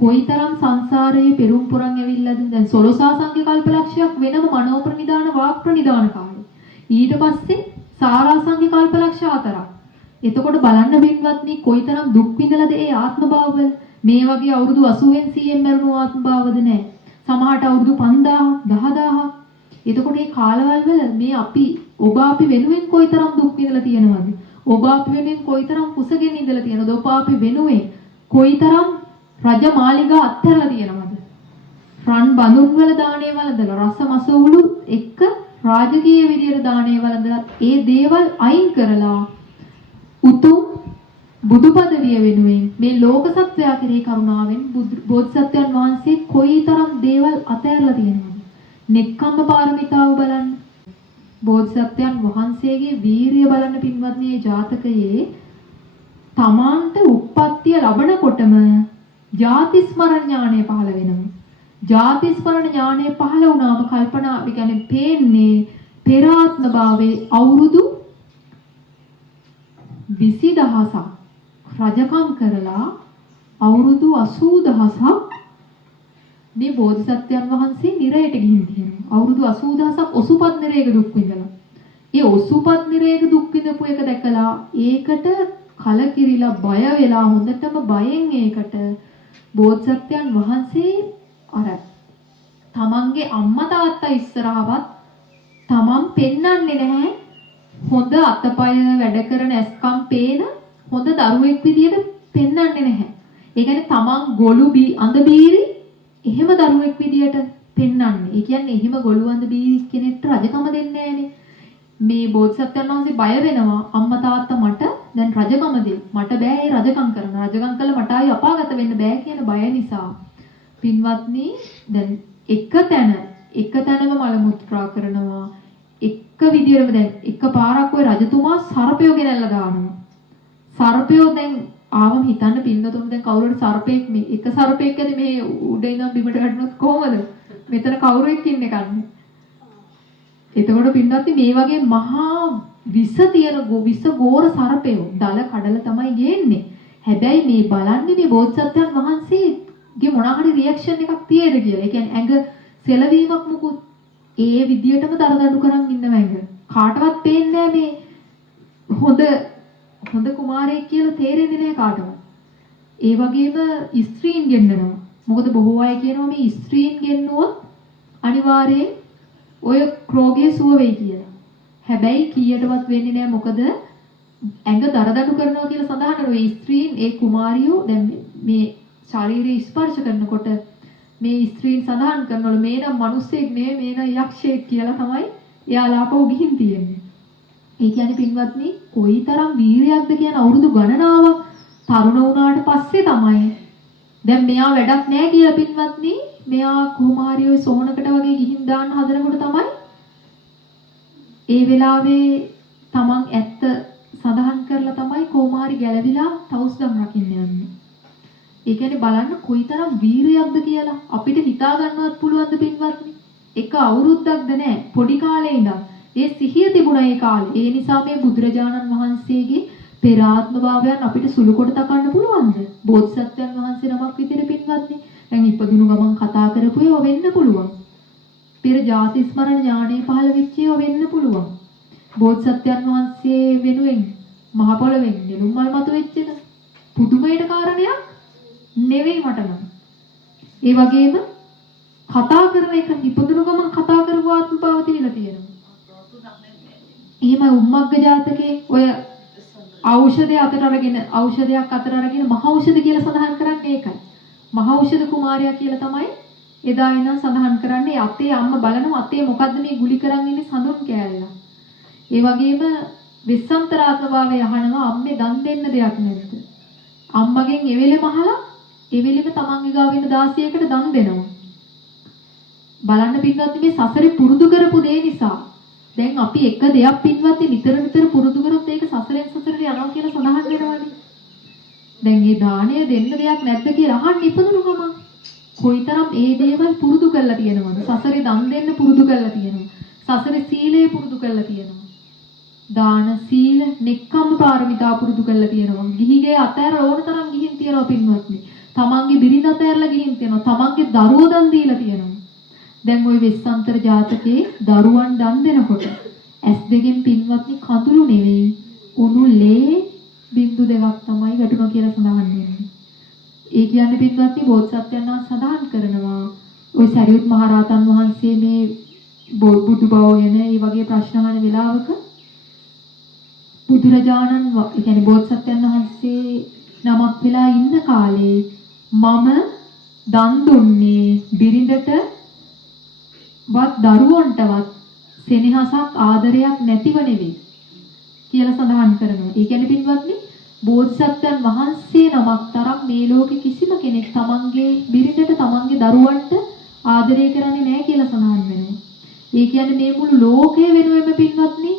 කොයිතරම් සංසාරයේ පෙරම් පුරන් ඇවිල්ලාද දැන් සොළොසාසංඛ්‍ය කල්පලක්ෂයක් වෙනම මනෝ ප්‍රනිදාන වාක් ප්‍රනිදාන කාලේ. ඊට පස්සේ සාරාසංඛ්‍ය කල්පලක්ෂ 4ක්. එතකොට බලන්න බින්වත්නි කොයිතරම් දුක් විඳලාද ඒ ආත්ම භාවවල. මේ වගේ අවුරුදු 80න් 100න් මරුණු ආත්ම භාවද නැහැ. සමහරට අවුරුදු 5000 10000. එතකොට මේ කාලවල වල මේ අපි වෙනුවෙන් කොයිතරම් දුක් විඳලා තියෙනවද? ඔබ අපි වෙනුවෙන් කොයිතරම් කුසගෙන ඉඳලා තියෙනවද? ඔබ අපි වෙනුවෙන් කොයිතරම් රජ මාලිගා අත්හැරලා තියෙනවද? රන් බඳුන් වල දාණය වලදලා රස මසවුළු එක්ක රාජකීය විදියට දාණය වලදලා ඒ දේවල් අයින් කරලා උතුම් බුදු පදවිය වෙනුවෙන් මේ ලෝක සත්වයා කෙරෙහි කරුණාවෙන් බෝධිසත්වයන් වහන්සේ කොයිතරම් දේවල් අතහැරලා තියෙනවද? නෙක්ඛම්ම පාරමිතාව බලන්න. බෝධිසත්වයන් වහන්සේගේ වීරිය බලන්න පින්වත්නි මේ ජාතකයේ තමාන්ට උප්පත්තිය ලැබනකොටම ජාති ස්මරණ ඥානය පහළ වෙනවා. ජාති ස්මරණ ඥානය පහළ වුණාම කල්පනා කියන්නේ පේන්නේ පෙර ආත්ම භාවයේ අවුරුදු 20000ක් රජකම් කරලා අවුරුදු 80000ක් මේ බෝධිසත්වයන් වහන්සේ නිරයට ගිහින් තියෙනවා. අවුරුදු 80000ක් ඔසුපත් නිරයක දුක් විඳලා. ඒ ඔසුපත් නිරයක දුක් විඳපු එක දැකලා ඒකට කලකිරිලා බය වෙලා හොඳටම බයෙන් ඒකට බෝධිසත්වයන් වහන්සේ අර තමන්ගේ අම්මා තාත්තා ඉස්සරහවත් තමන් පෙන්වන්නේ නැහැ හොඳ අතපය වැඩ කරන ඇස්කම් පේන හොඳ දරුවෙක් විදියට පෙන්වන්නේ නැහැ. ඒ කියන්නේ තමන් ගොළු අඳ බීරි එහෙම දරුවෙක් විදියට පෙන්වන්නේ. ඒ කියන්නේ එහෙම ගොළු අඳ බීරි කෙනෙක්ට රජකම දෙන්නේ නැහනේ. මේ බෝධිසත්වයන් වහන්සේ බය වෙනවා අම්මා තාත්තා මට දැන් රජකම දෙන්න. මට බෑ ඒ රජකම් කරන්න. රජකම් කළා මට ආයි අපාගත වෙන්න බෑ කියන බය නිසා. පින්වත්නි දැන් එක තැනම මල මුත්‍රා කරනවා. එක විදියටම දැන් එක පාරක් ওই රජතුමා සර්පයෝ ගෙනල්ලා දානවා. සර්පයෝ දැන් ආවම හිතන්න පින්නතුන් දැන් කවුරුහරි සර්පෙක් මේ එක සර්පෙක් ඇද මේ උඩ ඉඳන් බිමට වැටුනොත් කොහමද? මෙතන කවුරුෙක් ඉන්නේ කන්නේ. එතකොට පින්නත්නි මේ වගේ මහා විස තියෙන විස ගෝර සර්පයෝ දල කඩලා තමයි ගේන්නේ. හැබැයි මේ බලන්නේ මේ බෝධිසත්වයන් වහන්සේගේ මොනවා හරි රියැක්ෂන් එකක් තියෙද කියලා. ඒ කියන්නේ ඇඟ සෙලවීමක් මුකුත් ඒ විදියටම දරදඬු කරන් ඉන්නව ඇඟ. කාටවත් පේන්නේ නැහැ මේ හොඳ කුමාරයෙක් කියලා තේරෙන්නේ නැහැ කාටවත්. ඒ වගේම ස්ත්‍රීන් ගෙන්නනවා. මොකද බොහෝ අය කියනවා මේ ස්ත්‍රීන් ගෙන්නුවොත් අනිවාර්යයෙන් ඔය රෝගය සුව වෙයි කියලා. හැබැයි කීයටවත් වෙන්නේ නැහැ මොකද ඇඟ දරදඬු කරනවා කියලා සඳහන් කරනවා. ස්ත්‍රීන් ඒ කුමාරියෝ දැන් මේ ශාරීරික ස්පර්ශ කරනකොට මේ ස්ත්‍රීන් සඳහන් කරනවලු මේ නම් මිනිස්සෙක් නෙවෙයි මේ නම් යක්ෂයෙක් කියලා තමයි එයාලා ආපහු ගිහින් තියෙන්නේ. ඒ කියන්නේ පින්වත්නි කොයිතරම් වීරියක්ද කියන අවුරුදු ගණනාවක් තරුණ වුණාට පස්සේ තමයි දැන් මෙයා වැඩක් නැහැ කියලා පින්වත්නි මෙයා කුමාරියෝ සෝනකට වගේ ගිහින් දාන්න හදනකොට තමයි ඒ වෙලාවේ තමන් ඇත්ත සඳහන් කරලා තමයි කුමාරි ගැලවිලා තවුස්දම් රකින්න යන්නේ. ඒ කියන්නේ බලන්න කොයිතරම් වීරියක්ද කියලා අපිට හිතා ගන්නවත් පුළුවන්ද පින්වත්නි? එක අවුරුද්දක්ද නැහැ පොඩි කාලේ ඉඳන් ඒ සිහිය තිබුණා ඒ කාලේ. ඒ නිසා මේ බුදුරජාණන් වහන්සේගේ පෙර ආත්ම භාවයන් අපිට සුළු කොට තකන්න පුළුවන්ද? බෝධිසත්වයන් වහන්සේ නමක් විදිහට පින්වත්නි. දැන් ඉපදුණු ගමන් කතා කරපු ඒවා වෙන්න පුළුවන්. පෙර ජාති ස්මරණ ඥානෙ පහළ වෙච්ච ඒවා වෙන්න පුළුවන්. බෝධිසත්වයන් වහන්සේ වෙනුවෙන් මහ පොළවෙන් නෙළුම් මල් මතු වෙච්ච එක පුදුමයට කාරණයක් නෙවෙයි මට නම්. ඒ වගේම කතා කරන එක ඉපදුණු ගමන් කතා කරපු ආත්ම භාව තියලා තියෙනවා. එහෙම උම්මග්ග ජාතකයේ ඔය ඖෂධයක් අතට අරගෙන මහ ඖෂධ කියලා සඳහන් කරන්නේ ඒකයි. මහ ඖෂධ කුමාරයා කියලා තමයි එදා ඉඳන් සඳහන් කරන්නේ. අතේ අම්ම බලනවා අතේ මොකද්ද මේ ගුලි කරන් ඉන්නේ සඳුන් කෑල්ල. ඒ වගේම විස්සන්තරාත්මභාවය අහනවා අම්මේ දන් දෙන්න දෙයක් නැද්ද? අම්මගෙන් එවෙලෙම අහලා එවෙලෙම තමන්ගේ ගාව ඉන්න 16කට දන් දෙනවා. බලන්න පින්වත්නි මේ සසරේ පුරුදු කරපු දේ නිසා දැන් අපි එක දෙයක් පින්වත්නි නිතර පුරුදු කරොත් ඒක සසරෙන් සසරට යනවා කියලා සඳහන් වෙනවානේ. දැන් මේ දාණය දෙන්න දෙයක් නැද්ද කියලා අහන්න ඉපදුණු ගමන් කොයිතරම් ඒ දේවල් පුරුදු කරලා තියෙනවද? සසරේ දන් දෙන්න පුරුදු කරලා තියෙනවා. සසරේ සීලය පුරුදු කරලා තියෙනවා. දාන සීල නෙක්ඛම්ම පාරමිතා පුරුදු කරලා තියෙනවා. ගිහිගේ අතෑර ඕන තරම් ගිහින් තියෙනවා පින්වත්නි. තමන්ගේ බිරිඳ අතහැරලා ගිහින් තියෙනවා. තමන්ගේ දරුවෝ දන් දීලා තියෙනවා. දැන් ওই වෙස්සන්තර ජාතකයේ දරුවන් දන් දෙනකොට ඇස් දෙකෙන් පින්වත්නි කඳුළු නෙවෙයි උණු ලේ බින්දු දෙකක් තමයි වැටුණා කියලා සඳහන් වෙන්නේ. ඒ කියන්නේ පින්වත්නි බෝධිසත්වයන් වහන්සේ සඳහන් කරනවා ওই සරියුත් මහ රහතන් වහන්සේ මේ බුදු බව ගැන මේ වගේ ප්‍රශ්න අහන වෙලාවක බුදුරජාණන් ඒ කියන්නේ බෝධිසත්වයන් වහන්සේ නමක් වෙලා ඉන්න කාලේ මම දන් දුන්නේ බිරිඳට වත් දරුවන්ටවත් සෙනෙහසක් ආදරයක් නැතිව නෙවෙයි කියලා සඳහන් කරනවා. ඒ කියන්නේ පින්වත්නි බෝධිසත්වයන් වහන්සේ නමක් තරම් මේ ලෝකෙ කිසිම කෙනෙක් තමන්ගේ බිරිඳට තමන්ගේ දරුවන්ට ආදරය කරන්නේ නැහැ කියලා සඳහන් වෙනවා. ඒ කියන්නේ මේ මුළු ලෝකය වෙනුවෙම පින්වත්නි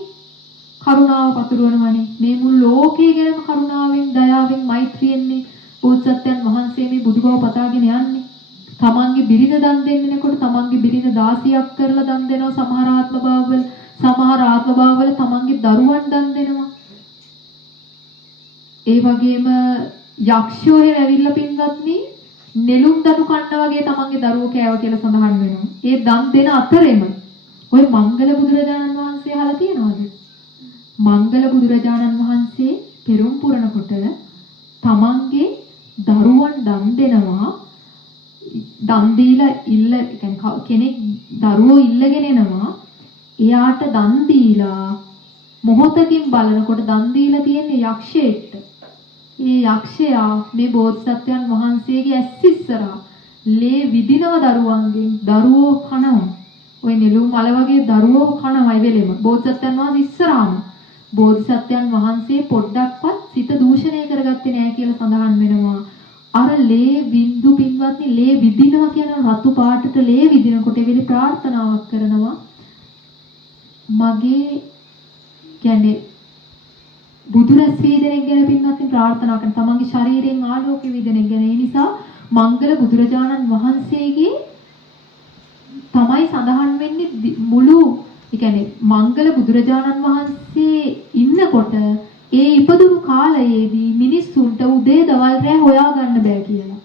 කරුණාව පතුරවනවනේ. මේ මුළු ලෝකය ගැනම කරුණාවෙන් දයාවෙන් මෛත්‍රියෙන්නේ බෝධිසත්වයන් වහන්සේ මේ බුදුබව පතාගෙන යන්නේ. තමන්ගේ බිරිඳ දන් දෙන්නේනකොට තමන්ගේ බිරිඳ 16ක් කරලා දන් දෙනවා සමහර ආත්ම භාවවල තමන්ගේ දරුවන් දන් දෙනවා. ඒ වගේම යක්ෂයෝ ඇවිල්ලා පින්වත්නි නෙළුම් දඩු කන්න වගේ තමන්ගේ දරුවෝ කෑව කියලා සඳහන් වෙනවා. ඒ දන් දෙන අතරෙම ඔය මංගල බුදුරජාණන් වහන්සේ අහලා තියෙනවද? මංගල බුදුරජාණන් වහන්සේ පෙරම් පුරනකොට තමන්ගේ දරුවන් දන් දෙනවා. දන් දීලා කෙනෙක් දරුවෝ ඉල්ලගෙන එනවා. එයාට දන් දීලා මොහොතකින් බලනකොට දන් දීලා තියෙන යක්ෂයෙක්ට. ඒ යක්ෂයා මේ බෝධිසත්වයන් වහන්සේගේ ඇස් ඉස්සරහා ලේ විදිනව දරුවන්ගෙන් දරුවෝ කනවා. ওই නෙළුම් මල වගේ දරුවෝ කනවයි වෙලෙම බෝධිසත්වයන් වහන්සේ ඉස්සරහාම. බෝධිසත්වයන් වහන්සේ පොඩ්ඩක්වත් සිත දූෂණය කරගත්තේ නැහැ කියලා සඳහන් වෙනවා. අර ලේ බින්දු පින්වත්නි ලේ විදිනවා කියන රතු පාටට ලේ විදිනකොට එවිලි ප්‍රාර්ථනාවක් කරනවා. මගේ කියන්නේ බුදුරස් වේදනෙක් ගැන පින්වත්නි ප්‍රාර්ථනා කරන තමන්ගේ ශරීරයෙන් ආලෝක වේදනෙක් ගැන. ඒ නිසා මංගල බුදුරජාණන් වහන්සේගේ තමයි සඳහන් වෙන්නේ මුළු ඒ කියන්නේ මංගල බුදුරජාණන් වහන්සේ ඉන්නකොට ඒ ඉපදුණු කාලයේදී මිනිස්සුන්ට උදේ දවල් රැ හොයාගන්න බෑ කියලා.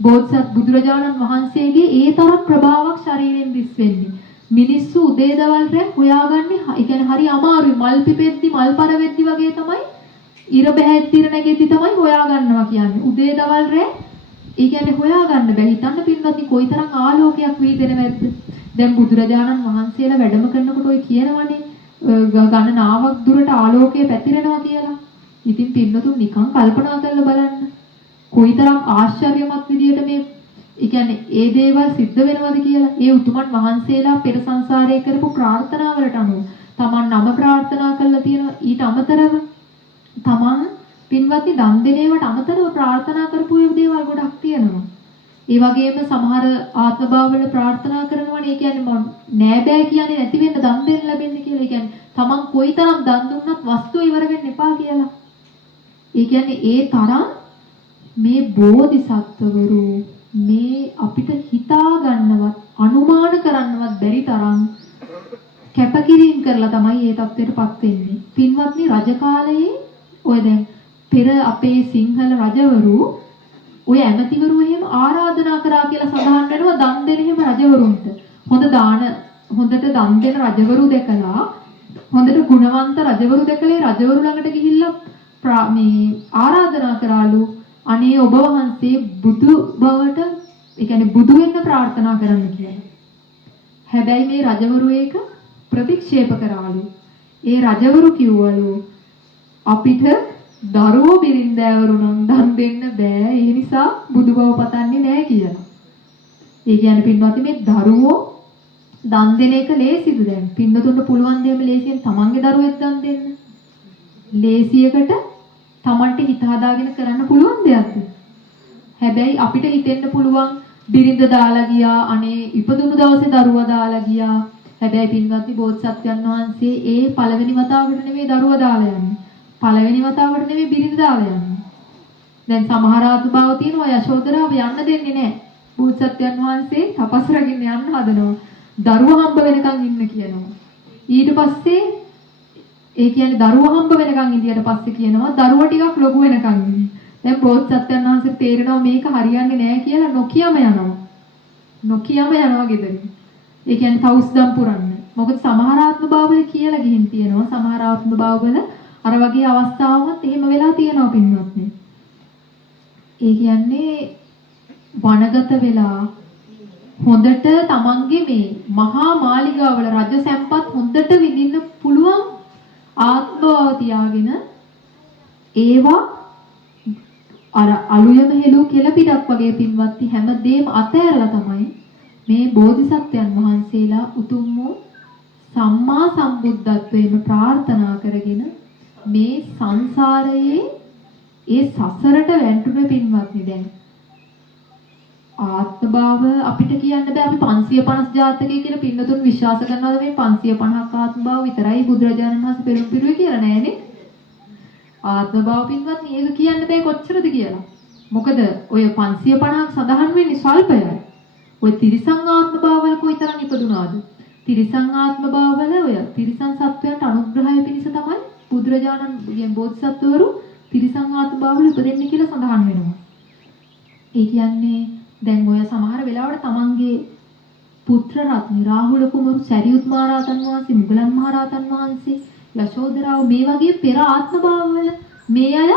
බෝධිසත් බුදුරජාණන් වහන්සේගේ ඒ තරම් ප්‍රභාවක් ශරීරයෙන් දිස් වෙන්නේ. මිනිස්සු උදේ දවල් රැ හොයාගන්නේ ඒ කියන්නේ හරි අමාරුයි. මල් පිපෙද්දි මල් පර වෙද්දි වගේ තමයි ඉර බැහැත් ඉර නැගෙද්දි තමයි හොයාගන්නවා කියන්නේ. උදේ දවල් රැ ඒ කියන්නේ හොයාගන්න බෑ. හිතන්න පින්වත්නි කොයිතරම් ආලෝකයක් වීදෙනවද? දැන් බුදුරජාණන් වහන්සේලා වැඩම කරනකොට ඔය කියනවනේ ගණනාවක් දුරට ආලෝකය පැතිරෙනවා කියලා. ඉතින් පින්නතුන් නිකන් කල්පනා කරලා බලන්න. කොයිතරම් ආශ්චර්යමත් විදියට මේ ඒ කියන්නේ ඒ දේවල් සිද්ධ වෙනවද කියලා. ඒ උතුමන් වහන්සේලා පෙර සංසාරයේ කරපු ප්‍රාර්ථනාවලට අනුව තමන් නම ප්‍රාර්ථනා කරලා තියෙනවා. ඊට අමතරව තමන් පින්වත්නි දන් දෙනේවට අමතරව ප්‍රාර්ථනා කරපු දේවල් ගොඩක් තියෙනවා. ඒ වගේම සමහර ආත්මභාවවල ප්‍රාර්ථනා කරනවනේ. ඒ කියන්නේ නෑ බෑ කියන්නේ නැති වෙන්න දන් දෙන්න ලැබෙන්නේ කියලා. ඒ කියන්නේ තමන් කොයිතරම් දන් දුන්නත් වස්තුව ඉවර වෙන්න එපා කියලා. ඒ කියන්නේ ඒ තරම් මේ බෝධිසත්වවරු මේ අපිට හිතා ගන්නවත් අනුමාන කරන්නවත් බැරි තරම් කැපකිරීම කරලා තමයි මේ தත්ත්වයටපත් වෙන්නේ. පින්වත්නි රජ කාලයේ ඔය දැන් පෙර අපේ සිංහල රජවරු ඔය ඇමතිවරු එහෙම ආරාධනා කරා කියලා සඳහන් වෙනවා දන් දෙන එහෙම රජවරුන්ට. හොඳට දන් දෙන රජවරු දැකලා හොඳට ගුණවන්ත රජවරු දැකලා රජවරු ළඟට ගිහිල්ලා මේ ආරාධනා කරාලු අනේ ඔබ වහන්සේ බුදු බවට ඒ කියන්නේ බුදු වෙන්න ප්‍රාර්ථනා කරන්න කියලා. හැබැයි මේ රජවරු ඒක ප්‍රතික්ෂේප කරාලු. ඒ රජවරු කිව්වලු අපිට දරුවෝ බිරින්දෑවරු නම් දන් දෙන්න බෑ. ඒ නිසා බුදු බව පතන්නේ නෑ කියලා. ඒ කියන්නේ පින්වත්නි මේ දරුවෝ දන් දෙන එක ලේසිද දැන්? පින්නතුන්ට පුළුවන් දෙයක් ලේසියෙන් තමන්ගේ දරුවෙක් දන් දෙන්න. ලේසියකට තමන්ට හිත හදාගෙන කරන්න පුළුවන් දෙයක්ද? හැබැයි අපිට හිතෙන්න පුළුවන් බිරිඳ දාලා ගියා, අනේ ඉපදුණු දවසේ දරුවා දාලා ගියා. හැබැයි පින්වත්නි බෝධිසත්වයන් වහන්සේ ඒ පළවෙනි වතාවට නෙමෙයි දරුවා දාලා යන්නේ. පළවෙනි වතාවට නෙමෙයි බිරිඳ දාලා යන්නේ. දැන් සමහර ආතුභාව තියෙනවා යශෝදරාව යන්න දෙන්නේ නැහැ. බෝධිසත්වයන් වහන්සේ තපස් රැගෙන යන්න හදනවා. දරුවා හම්බ වෙනකන් ඉන්න කියනවා. ඊට පස්සේ ඒ කියන්නේ දරුවා හම්බ වෙනකන් ඉඳියට පස්සේ කියනවා දරුවා ටිකක් ලොකු වෙනකන් ඉන්න. දැන් බෝසත්යන් වහන්සේ තේරෙනවා මේක හරියන්නේ නැහැ කියලා නොකියම යනවා. නොකියම යනවා ගෙදරින්. ඒ කියන්නේ තවුස්දම් පුරන්න. මොකද සමහර ආත්ම භාවවල කියලා ගිහින් තියෙනවා. සමහර ආත්ම භාවවල අර වගේ අවස්ථාවක් එහෙම වෙලා තියෙනවා පින්වත්නි. ඒ කියන්නේ වනගත වෙලා හොඳට තමන්ගේ මේ මහා මාලිගාවල රජ සම්පත් හොඳට විඳින්න පුළුවන් ආත්මව තියාගෙන ඒවා අර අලුයම හෙළු කෙල පිටක් වගේ පින්වත්නි හැමදේම අතහැරලා තමයි මේ බෝධිසත්වයන් වහන්සේලා උතුම් වූ සම්මා සම්බුද්ධත්වයේම ප්‍රාර්ථනා කරගෙන මේ සංසාරයේ ඒ සසරට වැටුණු පින්වත්නි දැන් ආත්මභාව අපිට කියන්න බෑ අපි 550 ජාතකය කියලා පින්නතුන් විශ්වාස කරනවාද මේ 550ක් ආත්මභාව විතරයි බුදුරජාණන් වහන්සේ පෙරම් පිරුවේ කියලා නෑනේ ආත්මභාව පින්වත්නි ඒක කියන්න බෑ කොච්චරද කියලා මොකද ඔය 550ක් සඳහන් වෙන්නේ ස්වල්පයයි ඔය තිරිසං ආත්මභාවවල කොයිතරම් ඉපදුනාද තිරිසං ආත්මභාවවල ඔය තිරිසං සත්වයන්ට අනුග්‍රහය පිණිස තමයි බුදුරජාණන් කියන්නේ බෝධිසත්වවරු තිරිසං ආත්මභාවවල ඉපදෙන්නේ කියලා සඳහන් වෙනවා ඒ කියන්නේ දැන් ඔය සමහර වෙලාවට තමන්ගේ පුත්‍ර රත්න රාහුල කුමරු සරියුත් මහ රහතන් වහන්සේ මුගලන් මහ රහතන් වහන්සේ යශෝදරාව මේ වගේ පෙර ආත්මභාවවල මේ අය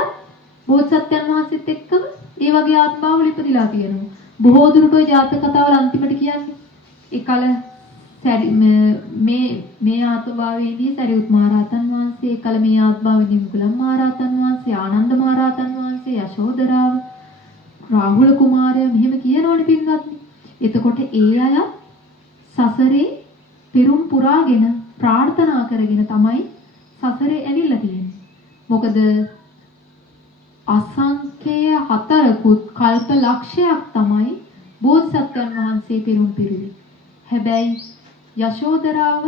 බෝසත්යන් වහන්සේත් එක්කම ඒ වගේ ආත්මභාවවල ඉපදිලා තියෙනවා බොහෝ දුරට ඔය ජාතක කතාවල අන්තිමට කියන්නේ ඒකල මේ ආත්මභාවයේදී සරියුත් මහ රහතන් වහන්සේ ඒකල මේ ආත්මභාවයේදී මුගලන් මහ රහතන් වහන්සේ ආනන්ද මහ රහතන් වහන්සේ යශෝදරාව රාහුල කුමාරයා මෙහෙම කියනවනේ පින්වත්නි. එතකොට ඒ අය සසරේ පෙරුම් පුරාගෙන ප්‍රාර්ථනා කරගෙන තමයි සසරේ ඇවිල්ලා තියෙන්නේ. මොකද අසංඛ්‍ය 4කුත් කල්ප ලක්ෂයක් තමයි බෝධිසත්වයන් වහන්සේ පෙරුම් පිරුවේ. හැබැයි යශෝදරාව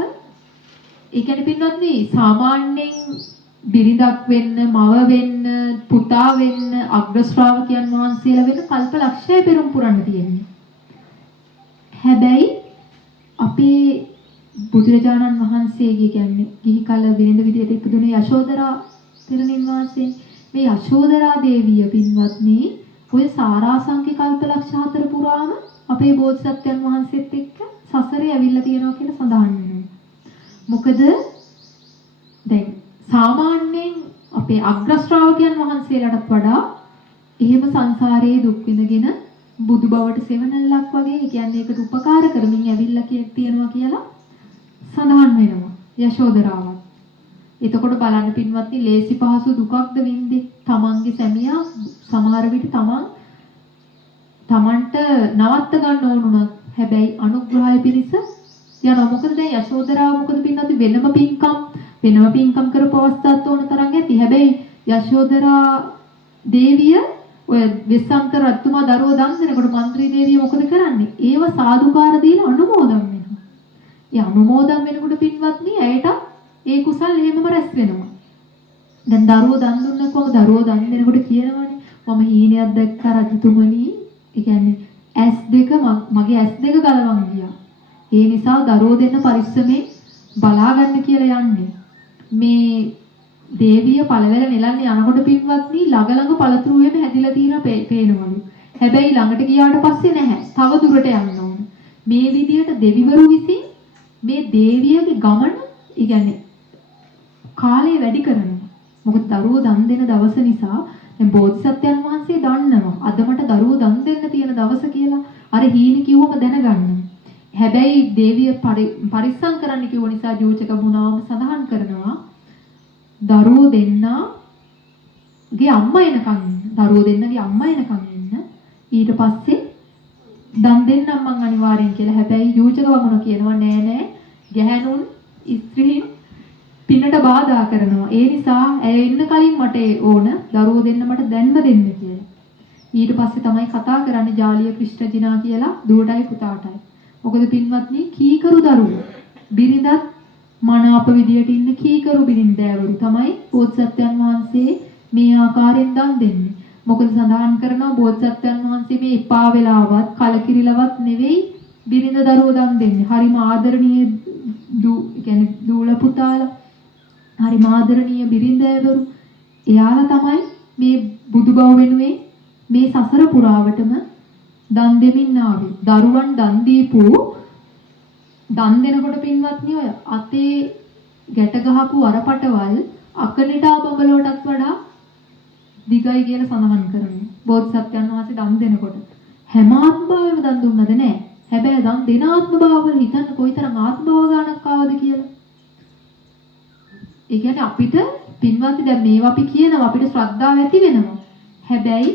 ඒ කියන්නේ පින්වත්නි සාමාන්‍යයෙන් බිරිඳක් වෙන්න, මව වෙන්න, පුතා වෙන්න, අග්‍ර ශ්‍රාවකයන් වහන්සේලා වෙන්න කල්ප ලක්ෂය පෙරම් පුරන්න තියෙන්නේ. හැබැයි අපේ බුදුරජාණන් වහන්සේගේ කියන්නේ ගිහි කල බිරිඳ විදියට ඉපදුනේ යශෝදරා තෙරණින් වහන්සේ. මේ යශෝදරා දේවිය පින්වත්නි ඔය සාරාංශික කල්ප ලක්ෂ 4 පුරාම අපේ බෝධිසත්වයන් වහන්සේත් එක්ක සසරේ ඇවිල්ලා තියෙනවා කියලා සඳහන් වෙනවා. මොකද දැන් සාමාන්‍යයෙන් අපේ අග්‍ර ශ්‍රාවකයන් වහන්සේලාටත් වඩා එහෙම සංසාරයේ දුක් විඳගෙන බුදු බවට සෙවණැල්ලක් වගේ කියන්නේ ඒකට උපකාර කරමින් ඇවිල්ලා තියෙනවා කියලා සඳහන් වෙනවා යශෝදරාවත්. එතකොට බලන්න පින්වත්නි ලේසි පහසු දුකක්ද වින්දේ තමන්ගේ සැමියා සමහර විට තමන්ට නවත්ත ගන්න ඕනුණත් හැබැයි අනුග්‍රහය පිණිස යනවා. මොකද දැන් යශෝදරාව මොකද පින්වත්නි වෙනම පින්කම් කරපු අවස්ථාවක් ඕන තරම් ඇති. හැබැයි යශෝදරා දේවිය ඔය වෙස්සන්ත රජතුමා දරුවෝ දන් දෙනකොට മന്ത്രി දේවිය මොකද කරන්නේ? ඒව සාදුකාර දීලා අනුමෝදන් වෙනවා. ඒ අනුමෝදන් වෙනකොට පින්වත්නි ඇයට ඒ කුසල් එහෙමම රැස් වෙනවා. දැන් දරුවෝ දන් දුන්නකොම දරුවෝ දන් දෙනකොට කියනවනේ මම හීනයක් දැක්කා රජතුමනි. ඒ කියන්නේ S2 මගේ S2 ගලවන් ගියා. ඒ නිසා දරුවෝ දෙන්න පරිස්සමෙන් බලා ගන්න කියලා යන්නේ. මේ දේවිය පළවැල නෙලන්නේ යනකොට පින්වත්නි ළඟ පළතුරුවේම හැදිලා තියෙන පේනවලු. හැබැයි ළඟට ගියාට පස්සේ නැහැ. තව දුරට යන්න ඕන. මේ විදියට දෙවිවරු විසින් මේ දේවියගේ ගමන, ඒ කියන්නේ කාලය වැඩි කරනවා. මොකද දරුවෝ දන් දෙන දවස නිසා දැන් බෝධිසත්වයන් වහන්සේ දන්නවා. අද මට දරුවෝ දන් දෙන්න තියෙන දවස කියලා. අර හීන කිව්වම දැනගන්නවා. හැබැයි දේවිය පරිස්සම් කරන්න කිව්ව නිසා ජෝචක මුණාම සඳහන් කරනවා දරුවෝ දෙන්නගේ අම්මා එනකන් ඉන්න ඊට පස්සේ දන් දෙන්නම් මං අනිවාර්යෙන් කියලා. හැබැයි ජෝචක වමුණ කියනවා නෑ ගැහැණුන් ස්ත්‍රීන් පින්නට බාධා කරනවා. ඒ නිසා ඇය ඉන්න කලින් මට ඕන දරුවෝ දෙන්න මට දැන්ම දෙන්න කියලා. ඊට පස්සේ තමයි කතා කරන්නේ ජාලිය ක්‍රිෂ්ණජිනා කියලා දුවටයි පුතාටයි. මොකද පින්වත්නි කීකරු දරුවෝ බිරිඳත් මනාප විදියට ඉන්න කීකරු බිරිඳෑවරු තමයි බෝධිසත්වයන් වහන්සේ මේ ආකාරයෙන් දන් දෙන්නේ. මොකද සඳහන් කරනවා බෝධිසත්වයන් වහන්සේ මේ එපා වෙලාවත් කලකිරිලවත් නෙවෙයි බිරිඳ දරුවෝ දන් දෙන්නේ. හරිම ආදරණීය දූල පුතාලා හරිම ආදරණීය බිරිඳෑවරු එයාලා තමයි මේ බුදුබව වෙනුවෙන් මේ සසර පුරාවටම දන් දෙමින් ආවේ. දරුවන් දන් දීපු දන් දෙනකොට පින්වත්නි ඔය අතේ ගැට ගහපු වරපටවල් අකනිටා බඹලෝටත් වඩා දිගයි කියලා සඳහන් කරනවා. බෝධිසත්වයන් වහන්සේ දන් දෙනකොට හැම ආත්මභාවෙම දන් දුන්නද නැහැ. හැබැයි දන් දෙන ආත්මභාවවල හිතන්න කොයිතරම් ආත්මභාව ගානක් ආවද කියලා. ඒ කියන්නේ අපිට පින්වත්නි දැන් මේවා අපි කියනවා අපිට ශ්‍රද්ධාව ඇති වෙනවා. හැබැයි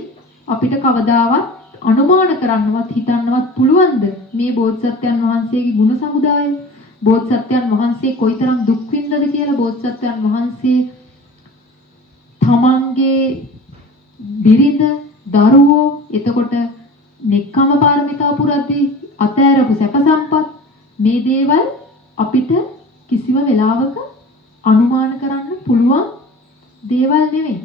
අපිට කවදාවත් අනුමාන කරන්නවත් හිතන්නවත් පුළුවන්ද මේ බෝධිසත්වයන් වහන්සේගේ ගුණ සමුදාය? බෝධිසත්වයන් වහන්සේ කොයිතරම් දුක් විඳද කියලා. බෝධිසත්වයන් වහන්සේ තමන්ගේ බිරිඳ දරුවෝ එතකොට නෙක්ඛම්ම පාරමිතා පුරද්දී අතෑරපු සැප සම්පත් මේ දේවල් අපිට කිසිම වෙලාවක අනුමාන කරන්න පුළුවන් දේවල් නෙවෙයි.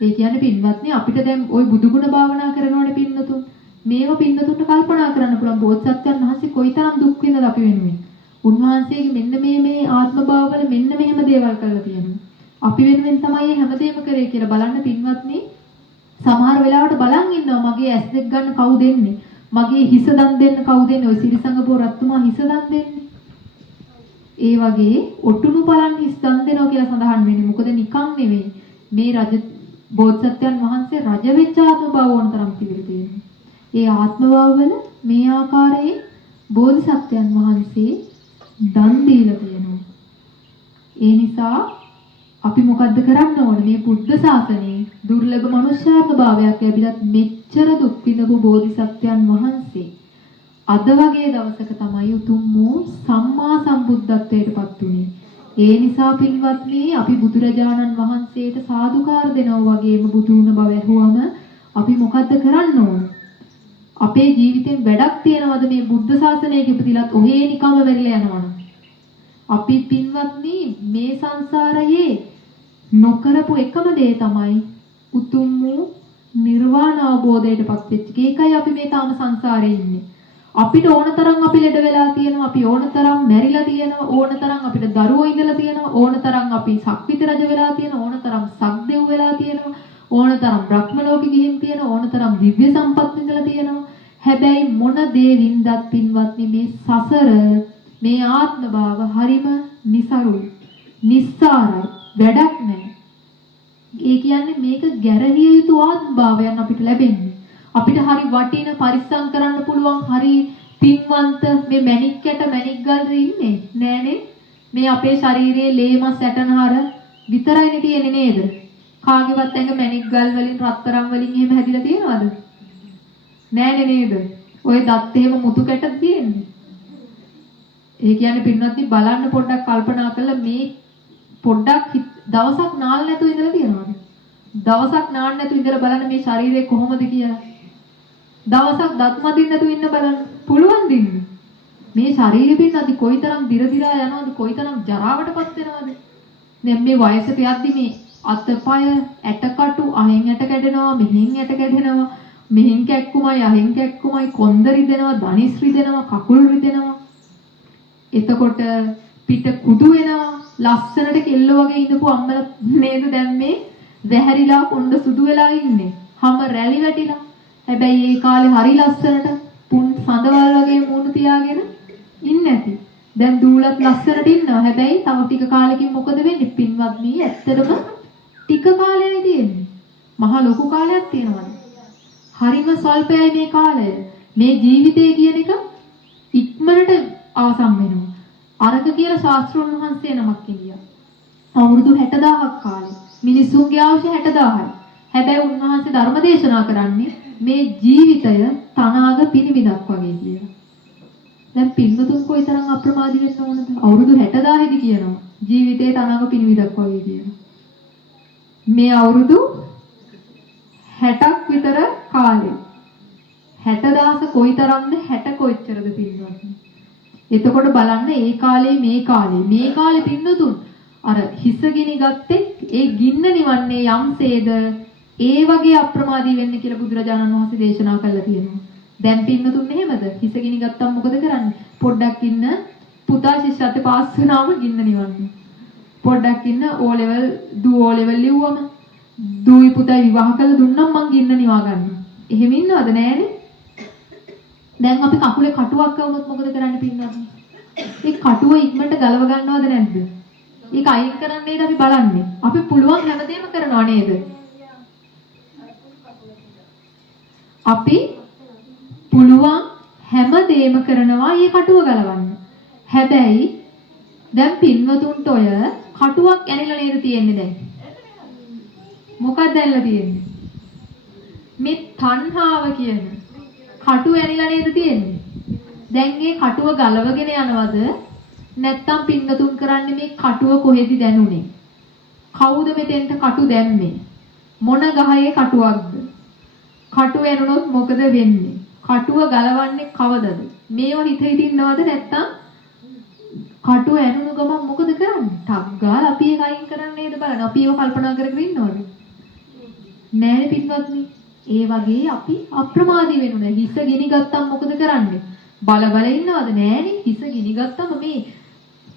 ඒ කියන්නේ පින්වත්නි අපිට දැන් ওই බුදුගුණ භාවනා කරනවානේ පින්නතුන්. මේව පින්නතුන්ට කල්පනා කරන්න පුළුවන් බෝධිසත්වයන් වහන්සේ කොයිතරම් දුක් විඳලා අපි වෙනුවෙන්. උන්වහන්සේගේ මෙන්න මේ ආත්ම භාවවල මෙන්න මෙහෙම දේවල් කරලා තියෙනවා. අපි වෙනුවෙන් තමයි හැමදේම කරේ කියලා බලන්න පින්වත්නි. සමහර වෙලාවට බලන් ඉන්නවා මගේ ඇස් දෙක ගන්න කවුද දෙන්නේ? මගේ හිස දන් දෙන්න කවුද දෙන්නේ? ඔය සිරිසංගපෝ රත්තුමා හිස දන් දෙන්නේ. ඒ වගේ ඔටුනු බලන් හිස් දන් දෙනවා කියලා සඳහන් වෙන්නේ. මොකද නිකන් නෙවෙයි. මේ රජ බෝධිසත්වයන් වහන්සේ රජ වෙච්ච ආත්ම භාව ඕන තරම් තිබිලා තියෙනවා. ඒ ආත්ම භාවවල මේ ආකාරයේ බෝධිසත්වයන් වහන්සේ දන් දීලා තියෙනවා. ඒ නිසා අපි මොකද්ද කරන්න ඕනේ? මේ බුද්ධ ශාසනයේ දුර්ලභ මනුෂ්‍යාත්ම භාවයක් ලැබිලත් මෙච්චර දුක් විඳපු බෝධිසත්වයන් වහන්සේ අද වගේ දවසක තමයි උතුම් වූ සම්මා සම්බුද්ධත්වයට පත් වුනේ. ඒ නිසා පින්වත්නි අපි බුදුරජාණන් වහන්සේට සාදුකාර දෙනවා වගේම බුදු වුණ බව ඇහුවම අපි මොකද්ද කරන්න ඕන? අපේ ජීවිතෙන් වැඩක් තියනවද මේ බුද්ධ ශාසනයක ඉපදිලත් ඔහේ නිකම්ම වෙරිලා යනවනම්? අපි පින්වත්නි මේ සංසාරයේ නොකරපු එකම දේ තමයි උතුම් වූ නිර්වාණ අවබෝධයටපත් වෙච්ච එක. ඒකයි අපි මේ තාම සංසාරේ ඉන්නේ. අපිට ඕන තරම් අපි ලෙඩ වෙලා තියෙනවා, අපි ඕන තරම් මැරිලා තියෙනවා, ඕන තරම් අපිට දරුවෝ ඉඳලා තියෙනවා, ඕන තරම් අපි සක්විති රජ වෙලා තියෙනවා, ඕන තරම් සක්දෙව් වෙලා තියෙනවා, ඕන තරම් බ්‍රහ්ම ලෝකෙ ගිහින් තියෙනවා, ඕන තරම් දිව්‍ය සම්පත් විඳලා තියෙනවා. හැබැයි මොන දේ වින්දත් පින්වත්නි මේ සසර මේ ආත්ම භාව හරිම નિසරුයි, නිස්සාරයි, වැඩක් නැහැ. ඒ කියන්නේ මේක ගැරහිය යුතු ආත්ම භාවයන් අපිට ලැබෙන්නේ. අපිට හරි වටින පරිස්සම් කරන්න පුළුවන් හරි පින්වන්ත මේ මැණික් යට මැණික් ගල්ද ඉන්නේ නෑනේ. මේ අපේ ශරීරයේ ලේ මස් ඇටනහර විතරයිනේ තියෙන්නේ නේද? කාගේවත් ඇඟ මැණික් ගල් වලින් රත්තරන් වලින් එහෙම හැදිලා තියෙනවද? නෑනේ නේද? ඔය දත් එහෙම මුතු කැට තියෙන්නේ. ඒ කියන්නේ පින්වත්නි බලන්න පොඩ්ඩක් කල්පනා කරලා මේ පොඩ්ඩක් දවසක් නාන්න නැතුව ඉඳලා තියෙනවද? දවසක් නාන්න නැතුව ඉඳලා බලන්න මේ ශරීරය කොහොමද කියලා. දවසක් දත් මදින්න නැතුව ඉන්න බලන්න. පුළුවන් දින්න. මේ ශරීරෙ පින්නදී කොයිතරම් දිරදිරා යනවද? කොයිතරම් ජරාවටපත් වෙනවද? දැන් මේ වයසට යද්දි මේ අතපය ඇටකටු අහෙන් ඇට කැඩෙනවා, මෙහෙන් ඇට කැඩෙනවා, මෙහෙන් කැක්කුමයි අහෙන් කැක්කුමයි කොන්ද රිදෙනවා, ධනිස් රිදෙනවා, කකුල් රිදෙනවා. එතකොට පිට කුඩු වෙනවා. ලස්සනට කෙල්ල වගේ ඉඳපු අම්මලා නේද දැන් මේ වැහැරිලා කොණ්ඩ සුදු වෙලා ඉන්නේ. හැම රැලි වැටිලා. හැබැයි ඒ කාලේ හරි ලස්සනට පුන් සඳවල් වගේ මූණු තියාගෙන ඉන්නේ නැති. දැන් දූලත් ලස්සනට ඉන්නවා. හැබැයි තව ටික කාලෙකින් මොකද වෙන්නේ? පින්වත්නි ඇත්තටම ටික කාලයයි තියෙන්නේ. මහා ලොකු කාලයක් තියෙනවා. හරිම සල්පයයි මේ කාලය. මේ ජීවිතය කියන එක ඉක්මනට අවසන් වෙනවා. අරක කියලා ශාස්ත්‍රඥ වහන්සේ නමක් ඉන්දියා. අවුරුදු 60000ක් කාලේ. මිනිසුන්ගේ ආයුෂ 60000යි. හැබැයි උන්වහන්සේ ධර්ම දේශනා කරන්නේ මේ ජීවිතය තනාග පිනිවිදක් වගේ කියලා. දැන් පින්නතුන් කොයිතරම් අප්‍රමාදී වෙන්න ඕනද? අවුරුදු 60000 දී කියනවා ජීවිතේ තනාග පිනිවිදක් වගේ කියලා. මේ අවුරුදු 60ක් විතර කාලේ 60000 කොයිතරම්ද 60 කොච්චරද පින්නතුන්? එතකොට බලන්න මේ කාලේ පින්නතුන් අර හිසගිනි ගත්තේ ඒ ගින්න නිවන්නේ යම්සේද ඒ වගේ අප්‍රමාදී වෙන්න කියලා බුදුරජාණන් වහන්සේ දේශනා කළා තියෙනවා. දැන් පින්නතුන් මෙහෙමද? හිසගිනි ගත්තම මොකද කරන්නේ? පොඩ්ඩක් ඉන්න පුතා ශිෂ්‍යත්වයට පාස් වෙනාම ගින්න නිවන්නේ. පොඩ්ඩක් ඉන්න O level ලිව්වම දුයි පුතයි විවාහ කළ දුන්නම් මං ගින්න නිවා ගන්නවා. එහෙම ඉන්නවද නෑනේ? දැන් අපි කකුලේ කටුවක් වුණොත් මොකද කරන්න පින්නවද? ඒ කටුව ඉක්මනට ගලව ගන්නවද නැද්ද? ඒක අයින් කරන්න නේද අපි බලන්නේ. අපි පුළුවන් හැමදේම කරනවා නේද? අපි පුළුවන් හැමදේම කරනවා මේ කටුව ගලවන්න. හැබැයි දැන් පින්වතුන්ට ඔය කටුවක් ඇනිලා නේද තියෙන්නේ දැන්? මොකක්ද ඇනිලා තියෙන්නේ? මේ තණ්හාව කියන කටුව ඇනිලා නේද තියෙන්නේ? දැන් මේ කටුව ගලවගෙන යනවද? නැත්තම් පින්වතුන් කරන්නේ මේ කටුව කොහෙද දැනුනේ? කවුද මෙතෙන්ට කටු දැම්මේ? මොන ගහේ කටුවක්ද? කටුව ඇනුනොත් මොකද වෙන්නේ? කටුව ගලවන්නේ කවදද? මේව හිත හිටින්නවද නැත්තම් කටුව ඇනුණු ගමන් මොකද කරන්නේ? ටක් ගාලා අපි ඒක අයින් කරන්න නේද බලන්න. අපි ඒව කල්පනා කරගෙන ඉන්නවද? නෑනේ පින්වත්නි. ඒ වගේ අපි අප්‍රමාදී වෙන්න ඕනේ. හිස ගිනි ගත්තම මොකද කරන්නේ? බල බල ඉන්නවද? නෑනේ. හිස ගිනි ගත්තම මේ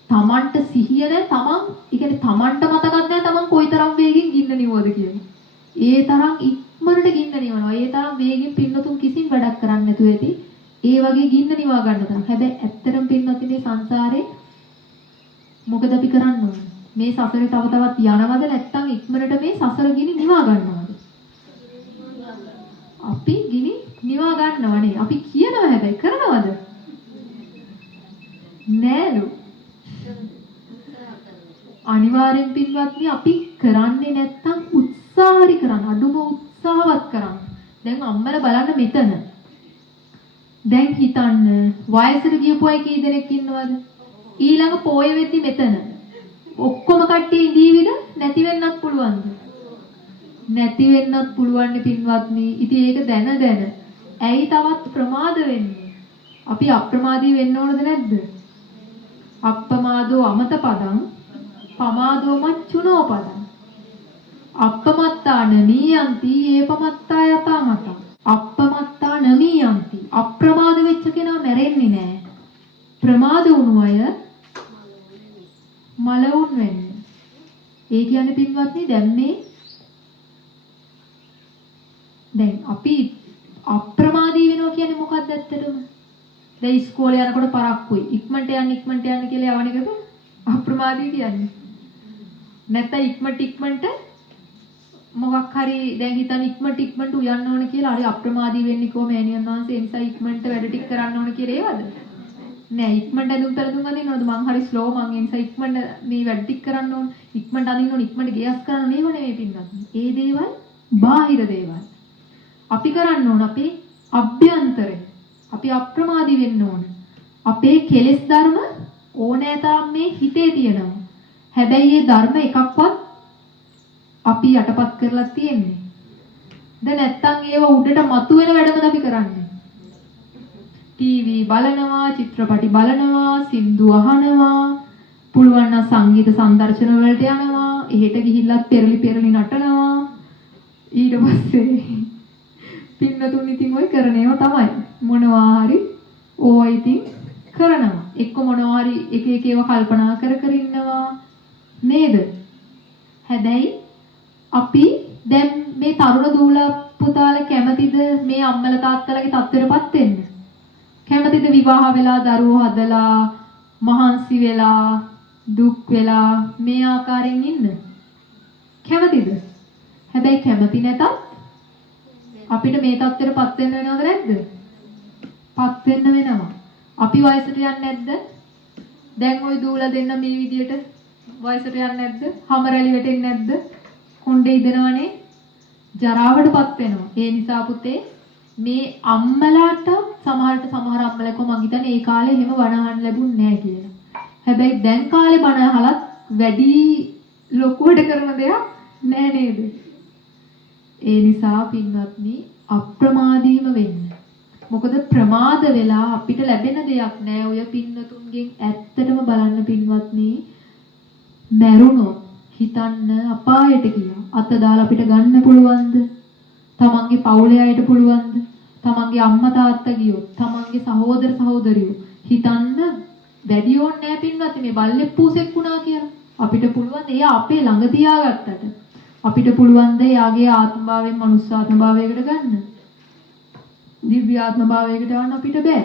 තමන්ට සිහිය නැහැ. තමන්, ඒ කියන්නේ තමන්ට මතකත් නැහැ තමන් කොයිතරම් වේගෙන් ගින්න නිවුවද කියලා. ඒ තරම් ඉක්මනට ගින්න නිවනවා. ඒ තරම් වේගෙන් පින්නතුන් කිසිම වැඩක් කරන්නේ නැතුව ඇති. ඒ වගේ ගින්න නිවා ගන්න තරම්. හැබැයි ඇත්තටම පින්නතුන් මේ සංසාරේ මොකද අපි කරන්න ඕනේ? මේ සසරේ තව තවත් යනවද නැත්නම් ඉක්මනට මේ සසර ගිනි නිවා ගන්නවද? අපි ගිනි නිවා ගන්නවනේ. අපි කියනවා හැබැයි කරනවද? නෑලු. අනිවාර්යෙන් පින්වත්නි අපි කරන්නේ නැත්නම් උත්සාහරි කරන්න. අඩුම උත්සාහවත් කරන්න. දැන් අම්මලා බලන්න මෙතන. දැන් හිතන්න වයසට ගියපු අය කී දෙනෙක් ඉන්නවද? ඊළඟ පෝය වෙද්දි මෙතන. ඔක්කොම කට්ටිය ඉඳීවිද? නැති වෙන්නත් පුළුවන්ද? නැති වෙන්නත් පුළුවන් පින්වත්නි. ඉතින් ඒක දැන ඇයි තවත් ප්‍රමාද වෙන්නේ? අපි අප්‍රමාදී වෙන්න ඕනද නැද්ද? අප්පමාදෝ අමත පදං පමාදෝ මච්චුනෝ පදං අප්පමත්තා නමීයන්ති ඒපමත්තා යතාමත අප්පමත්තා නමීයන්ති අප්‍රමාද වෙච්ච කෙනා මැරෙන්නේ නැහැ. ප්‍රමාද වුණු අය මලවුන් වෙන්නේ. ඒ කියන්නේ පින්වත්නි දැන් අපි අප්‍රමාදී වෙනවා කියන්නේ මොකක්ද ඇත්තටම? දැන් ඉස්කෝලේ යනකොට පරක්කුයි. ඉක්මනට යන්න කියලා යවන එකද අප්‍රමාදී කියන්නේ. නැත්නම් ඉක්මනට මොකක් හරි දැන් හිතන්න ඉක්මනට උයන්න ඕන කියලා හරි අප්‍රමාදී වෙන්නේ කොහොම ඇනියන් වහන්සේ ඒ නිසා ඉක්මනට වැඩ ටික කරන්න ඕන කියලා ඒවද? නෑ ඉක්මනට ඇඳුම් පැළඳුම් අඳින්නවද? මං හරි ස්ලෝ මං ඒ නිසා ඉක්මනට මේ වැඩ ටික කරන්න ඕන. ඉක්මනට අඳින්න ඕන ඉක්මනට ගේස් කරන්න ඕන ඒව නෙමෙයි පින්නත්. ඒ දේවල් බාහිර දේවල්. අපි කරන්න ඕන අපේ අභ්‍යන්තරේ. අපි අප්‍රමාදී වෙන්න ඕන. අපේ කෙලෙස් ධර්ම ඕනෑ තරම් මේ හිතේ තියෙනවා. හැබැයි මේ ධර්ම එකක්වත් අපි යටපත් කරලා තියෙන්නේ. දැන් නැත්තම් ඒව උඩට මතුවෙන වැඩමද අපි කරන්නේ. ටීවී බලනවා, චිත්‍රපටි බලනවා, සින්දු අහනවා, පුළුවන් නම් සංගීත සංදර්ශන වලට යනවා, එහෙට ගිහිල්ලත් පෙරලි නටනවා. ඊට පස්සේ පින්නතුන් ඉතින් ඔය කරන ඒවා තමයි. මොනවා හරි ඕවා ඉතින් කරනවා. එක්ක මොනවා හරි එක ඒවා කල්පනා කර ඉන්නවා නේද? හැබැයි අපි දැන් මේ තරුණ දූල පුතාලා කැමතිද මේ අම්මලා තාත්තලාගේ තත්ත්වෙටපත් වෙන්න? කැමතිද විවාහ වෙලා දරුවෝ හදලා මහන්සි වෙලා දුක් වෙලා මේ ආකාරයෙන් ඉන්න? කැමතිද? හැබැයි කැමති නැතත් අපිට මේ තත්ත්වෙටපත් වෙන්න වෙනවද නැද්ද? පත් වෙන්න වෙනවා. අපි වයසට යන්නේ නැද්ද? දැන් ওই දූල දෙන්න මේ විදියට වයසට යන්නේ නැද්ද? හැම රැලි වැටෙන්නේ නැද්ද? කොණ්ඩේ ඉදනවනේ. ජරාවටපත් වෙනවා. ඒ නිසා පුතේ මේ අම්මලාට සමහර අම්මලා කො මං හිතන්නේ ඒ කාලේ එහෙම වණහන් ලැබුණ නැහැ කියලා. හැබැයි දැන් කාලේ බණ අහලත් වැඩි ලොකුවට කරන දෙයක් නෑ නේද? ඒ නිසා පින්වත්නි අප්‍රමාදීම වෙන්න. මොකද ප්‍රමාද වෙලා අපිට ලැබෙන දෙයක් නෑ. ඔය පින්නතුන්ගෙන් ඇත්තටම බලන්න පින්වත්නි මැරුණොත් හිතන්න අපායට ගියා. අත දාලා අපිට ගන්න පුළුවන්ද? තමන්ගේ පවුලේ අයට පුළුවන්ද? තමන්ගේ අම්මා තාත්තා ගියොත්, තමන්ගේ සහෝදර සහෝදරියෝ හිතන්න වැඩි ඕනේ නැහැ පින්වත්නි මේ බල්ලෙක් පූසෙක් වුණා කියලා. අපිට පුළුවන් එයා අපේ ළඟ තියාගත්තට. අපිට පුළුවන් ද යාගේ ආත්මභාවයෙන් මනුස්ස ආත්මභාවයකට ගන්න? දිව්‍ය ආත්මභාවයකට ගන්න අපිට බෑ.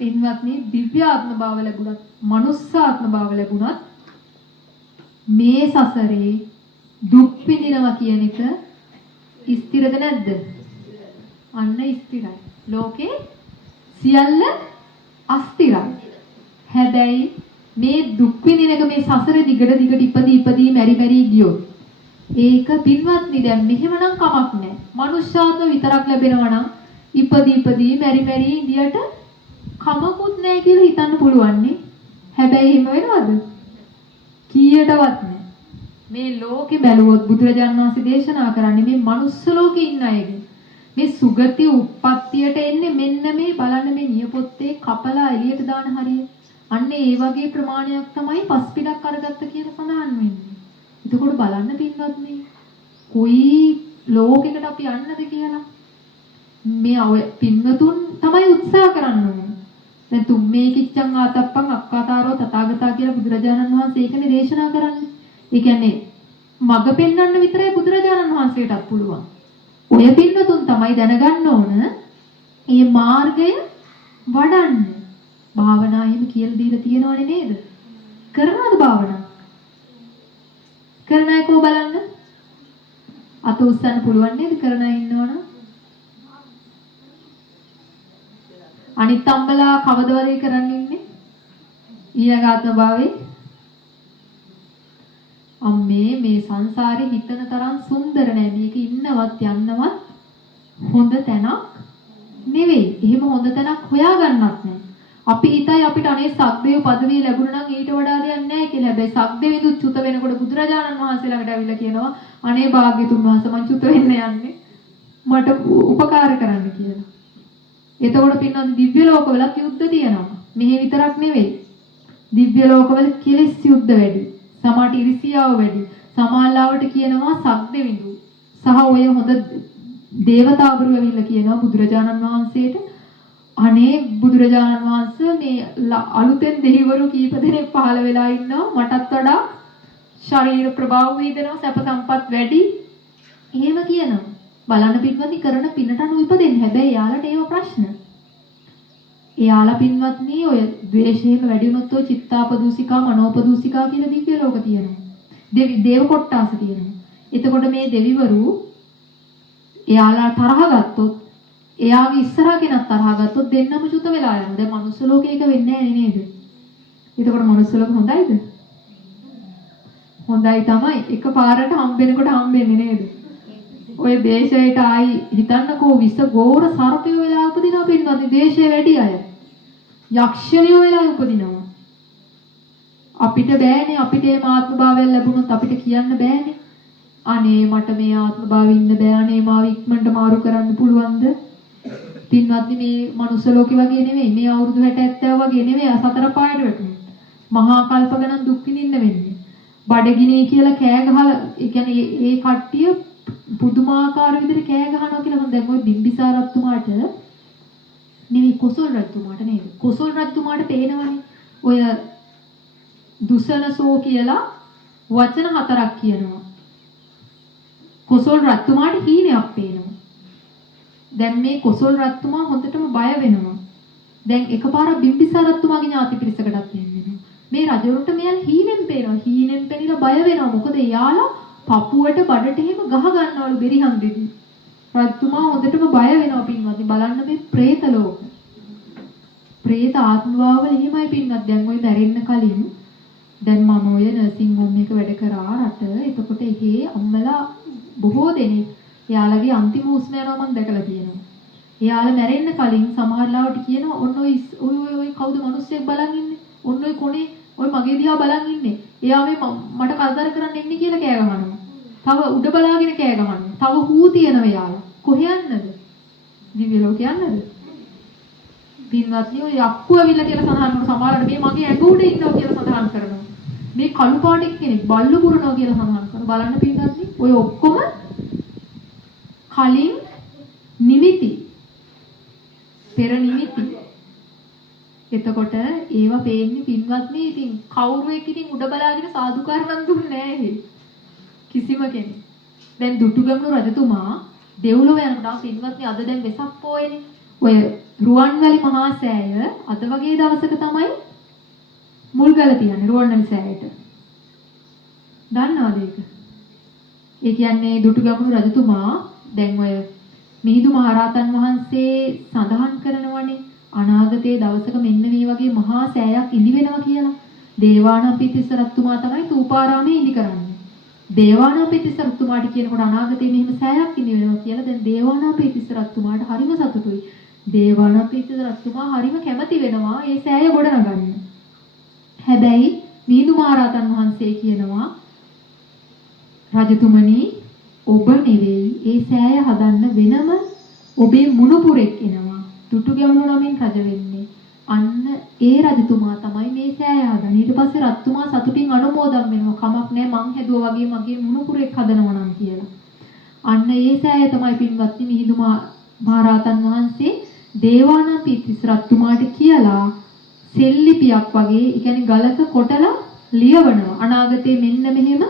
පින්වත්නි දිව්‍ය ආත්මභාව ලැබුණත් මනුස්ස ආත්මභාව ලැබුණත් මේ සසරේ දුක් විඳිනවා කියන එක ස්ථිරද නැද්ද? අන්න ස්ථිරයි. ලෝකේ සියල්ල අස්ථිරයි. හැබැයි මේ දුක් විඳින එක මේ සසරේ දිගට ඉපදී මැරි ගියොත් ඒක පින්වත්නි දැන් මෙහෙමනම් කමක් නැහැ. මනුෂ්‍යාත්ම විතරක් ලැබෙනවා නම් ඉපදී මැරි ඉඳියට කමකුත් නැහැ කියලා හිතන්න පුළුවන් නේ. හැබැයි එහෙම වෙනවද? කීයටවත් නැහැ. මේ ලෝකේ බැලුවොත් බුදුරජාණන් වහන්සේ දේශනා කරන්නේ මේ මනුස්ස ලෝකේ ඉන්න අයගේ මේ සුගති උප්පත්තියට එන්නේ මෙන්න මේ බලන්න මේ නියපොත්තේ කපලා එළියට දාන හරිය. අන්න ඒ වගේ ප්‍රමාණයක් තමයි පස්පිඩක් අරගත්ත කියලා සඳහන් වෙන්නේ. එතකොට බලන්න පින්වත්නි කොයි ලෝකයකට අපි යන්නද කියලා. මේ ඔය පින්වතුන් තමයි උත්සාහ කරන්න ඕනේ. දැන් තුම්මේ කිච්ඡං ආතප්පං අක්කාතාරෝ තථාගතා කියලා බුදුරජාණන් වහන්සේ ඒකනේ දේශනා කරන්නේ. ඒ කියන්නේ මඟ පෙන්වන්න විතරයි බුදුරජාණන් වහන්සේටත් පුළුවන්. ඔය පින්වතුන් තමයි දැනගන්න ඕන මේ මාර්ගය වඩන්න. භාවනා එහෙම කියලා දීලා තියෙනවනේ නේද? කරනවද භාවනා? කරන අය කෝ බලන්න. අත උස්සන්න පුළුවන් නේද කරන අය ඉන්නවනම්? අනිත් අම්බලා කවදවද කරන්න ඉන්නේ? ඊයගාත්ම භාවේ අම්මේ මේ සංසාරේ හිතන තරම් සුන්දර නෑ. මේක ඉන්නවත් යන්නවත් හොඳ තැනක් නෙවෙයි. එහෙම හොඳ තැනක් හොයාගන්නත් නෑ. අපි හිතයි අපිට අනේ සක්දේව පදවිය ලැබුණා නම් ඊට වඩා දෙයක් නෑ කියලා. හැබැයි සක්දේවිඳුත් චුත වෙනකොට බුදුරජාණන් වහන්සේ ළඟට ඇවිල්ලා කියනවා අනේ භාග්‍යතුන් වහන්සේ මං චුත වෙන්න යන්නේ. මට උපකාර කරන්න කියලා. එතකොට පින්නත් දිව්‍ය ලෝකවලත් යුද්ධ තියෙනවා. මෙහි විතරක් නෙවෙයි. දිව්‍ය ලෝකවල කෙලෙස් යුද්ධ වැඩි. සමාට ඉරිසියාව වැඩි. සමාල්ලාවට කියනවා සක්දෙවිඳු. සහ ඔය හොඳ දේවතාවරු ඇවිල්ලා කියනවා බුදුරජාණන් වහන්සේට අනේ බුදුරජාණන් වහන්සේ මේ අලුතෙන් දෙවිවරු කීප දෙනෙක් පහළ වෙලා ඉන්නවා. මටත් වඩා ශරීර ප්‍රභාව වේදනා සැප සම්පත් වැඩි. එහෙම කියනවා. බලන්න පින්වත්නි කරන පිනට අනුව ඉපදෙන්නේ. හැබැයි යාලට ඒව ප්‍රශ්න. එයාලා පින්වත්නි ඔය ද්වේෂයෙන් වැඩි වුණොත් ඔය චිත්තාපදූසිකා මනෝපදූසිකා කියලා දිව්‍ය ලෝක තියෙනවා. දේව කොට්ටාස තියෙනවා. එතකොට මේ දෙවිවරු එයාලා තරහ ගත්තොත් එයාගේ ඉස්සරහා කෙනක් තරහ ගත්තොත් දෙන්නම චුත වෙලා යනවා. දැන් මනුස්ස ලෝකේ ඒක වෙන්නේ නැහැ නේද? එතකොට මනුස්ස ලෝක හොඳයිද? හොඳයි තමයි. එකපාරට හම්බෙනකොට හම්බෙන්නේ නේද? ඔය දේශයට ආයි හිතන්නකෝ විස ගෝර සර්පයෝ වෙලා උපදිනවා පින්වත්නි. දේශේ වැඩි අය යක්ෂණියෝ වෙලා උපදිනවා. අපිට බෑනේ. අපිට මේ ආත්මභාවය ලැබුණොත් අපිට කියන්න බෑනේ. අනේ මට මේ ආත්මභාවය ඉන්න බෑ. අනේ මාව ඉක්මනට මාරු කරන්න පුළුවන්ද? පින්වත්නි මේ මනුස්ස ලෝකේ වගේ නෙවෙයි. මේ අවුරුදු 60 70 වගේ නෙවෙයි. සතර පායට වැටෙනවා. මහා කල්ප ගණන් දුක් විඳින්න වෙන්නේ. බඩගිනි කියලා කෑ ගහලා ඒ කියන්නේ ඒ කට්ටිය පුදුමාකාර විදිහට කෑ ගහනවා කියලා මම දැන් ওই බිම්බිසාර රජතුමාට නෙවෙයි කොසල් රජතුමාට නේද? කොසල් රජතුමාට පේනවනේ. ඔය දුසනසෝ කියලා වචන 4ක් කියනවා. කොසල් රජතුමාට හීනයක් පේනවා. දැන් මේ කොසල් රජතුමා හොඳටම බය වෙනවා. දැන් එකපාරක් බිම්බිසාර රජතුමාගේ ඥාති පිරිසකටත් වෙනවා. මේ රජවරුන්ට මෙයන් හීනෙන් පේනවා. හීනෙන් පෙනිලා බය වෙනවා. මොකද එයාලා පපුවට බඩට එහෙම ගහ ගන්නවලු බෙරිහන් දෙවි. රජතුමා හොඳටම බය වෙනවා පින්වත්නි. බලන්න මේ പ്രേත ලෝක. പ്രേත ආත්මභාවවල එහෙමයි පින්වත්. දැන් ওই මැරෙන්න කලින් දැන් මම ඔය නර්සින් හෝම් එක වැඩ කරා රට. එතකොට එහේ අම්මලා බොහෝ දෙනෙක් එයාලගේ අන්තිම හුස්ම යනවා මම දැකලා තියෙනවා. එයාලා මැරෙන්න කලින් සමහරලාවට කියනවා ඔන්න ඔය කවුද මිනිස්සෙක් බලන් ඉන්නේ? ඔන්න ඔය කොනේ ඔය මගේ දිහා බලන් ඉන්නේ. එයා මේ මට කල්තර කරන්න එන්නේ කියලා කෑ ගහනවා. තව උඩ බලාගෙන කෑ ගහනවා. තව හූ තියනවා යාලා. කොහෙ යන්නද? දිව්‍ය ලෝක යන්නද? පින්වත්නි ඔය යක්කු ඇවිල්ලා කියලා සඳහන් කරන සමහරවිට මේ මගේ ඇඟ උඩ ඉන්නවා කියලා සඳහන් කරනවා. මේ කළු පාටෙක් කෙනෙක් බල්ලු පුරනවා කියලා සඳහන් කරනවා. බලන්න පින්වත්නි ඔය ඔක්කොම කලින් නිමිති. පෙර නිමිති. එතකොට ඒවා පේන්නේ පින්වත්නි ඉතින් කවුරු එක්ක ඉතින් උඩ බලාගෙන සාදුකාර නම් දුන්නේ නැහැ කිසිම කෙනෙක්. දැන් දුටුගැමුණු රජතුමා දෙව්ලොව යනකොට පින්වත්නි අද දැන් වෙසක් පොයනේ. ඔය රුවන්වැලි මහා සෑය අද වගේ දවසක තමයි මුල්ගල තියන්නේ රුවන්වැලි සෑයට. දන්නවද ඒක? ඒ කියන්නේ දුටුගැමුණු රජතුමා දැන් ඔය මිහිඳු මහරහතන් වහන්සේ සඳහන් කරනවනේ අනාගතයේ දවසක මෙන්න මේ වගේ මහා සෑයක් ඉදි වෙනවා කියලා. දේවානම්පියතිස්ස රජතුමා තමයි තූපාරාමයේ ඉදි කරන්නේ. දේවානම්පියතිස්ස රජතුමාට කියනකොට අනාගතයේ මෙහෙම සෑයක් ඉදි වෙනවා කියලා. දැන් දේවානම්පියතිස්ස රජතුමාට හරිම සතුටුයි. දේවානම්පියතිස්ස රජතුමා හරිම කැමති වෙනවා ඒ සෑය ගොඩනගන්න. හැබැයි මිහිඳු මහරහතන් වහන්සේ කියනවා රජතුමනි ඔබ නෙවෙයි ඒ සෑය හදන්න වෙනම ඔබේ මුණුපුරෙක් එනවා. දුටුගැමුණු නමින් රජ වෙන්නේ. අන්න ඒ රජතුමා තමයි මේ සෑය හදන්නේ. ඊට පස්සේ රජතුමා සතුටින් අනුමෝදන් වෙනවා. කමක් නැහැ මං හැදුවා වගේ මගේ මුණුපුරෙක් හදනවා නම් කියලා. අන්න ඒ සෑය තමයි පින්වත්නි මිහිඳු මහරහතන් වහන්සේ දේවානම්පියතිස්ස රජතුමාට කියලා සෙල්ලිපියක් වගේ, ඒ කියන්නේ ගලක කොටලා ලියවනවා. අනාගතේ මෙන්න මෙහෙම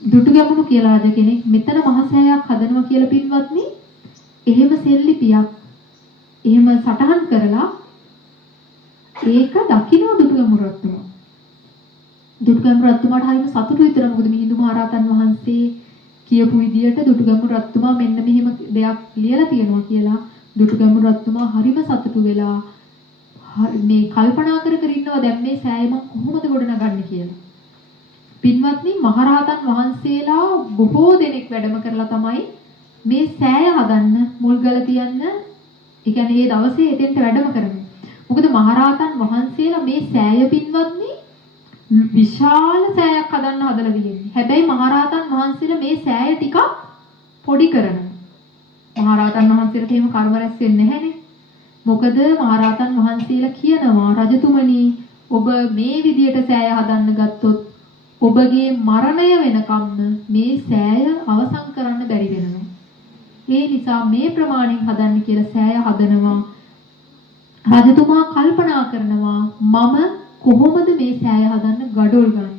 දුටුගැමුණු කියලා රජ කෙනෙක් මෙතන මහසෑයක් හදනවා කියලා පින්වත්නි එහෙම සෙල්ලිපියක් එහෙම සටහන් කරලා ඒක දකින්න දුටුගැමුණු රජතුමා. දුටුගැමුණු රජතුමාට හරිම සතුටු විතර මොකද මිහිඳු මහරහතන් වහන්සේ කියපු විදියට දුටුගැමුණු රජතුමා මෙන්න මෙහෙම දෙයක් ලියලා තියෙනවා කියලා දුටුගැමුණු රජතුමා හරිම සතුටු වෙලා මේ කල්පනා කර ඉන්නවා දැන් මේ සෑය මම කොහොමද ගොඩනගන්නේ කියලා. පින්වත්නි මහරහතන් වහන්සේලා බොහෝ දෙනෙක් වැඩම කරලා තමයි මේ සෑය හදන්න මුල්ගල තියන්න ඒ කියන්නේ මේ දවසේ එතෙන්ට වැඩම කරන්නේ. මොකද මහරහතන් වහන්සේලා මේ සෑය පින්වත්නි විශාල සෑයක් හදන්න හදලා තියෙන්නේ. හැබැයි මහරහතන් වහන්සේලා මේ සෑය ටිකක් පොඩි කරනවා. මහරහතන් වහන්සේලාට එහෙම කර්ම රැස් වෙන්නේ නැහැනේ. මොකද මහරහතන් වහන්සේලා කියනවා රජතුමනි ඔබ මේ විදියට සෑය හදන්න ගත්තොත් ඔබගේ මරණය වෙනකම්ම මේ සෑය අවසන් කරන්න බැරි වෙනවා. ඒ නිසා මේ ප්‍රමාණයෙන් හදන්න කියලා සෑය හදනවා. රජතුමා කල්පනා කරනවා මම කොහොමද මේ සෑය හදන්න ගඩොල් ගන්නේ?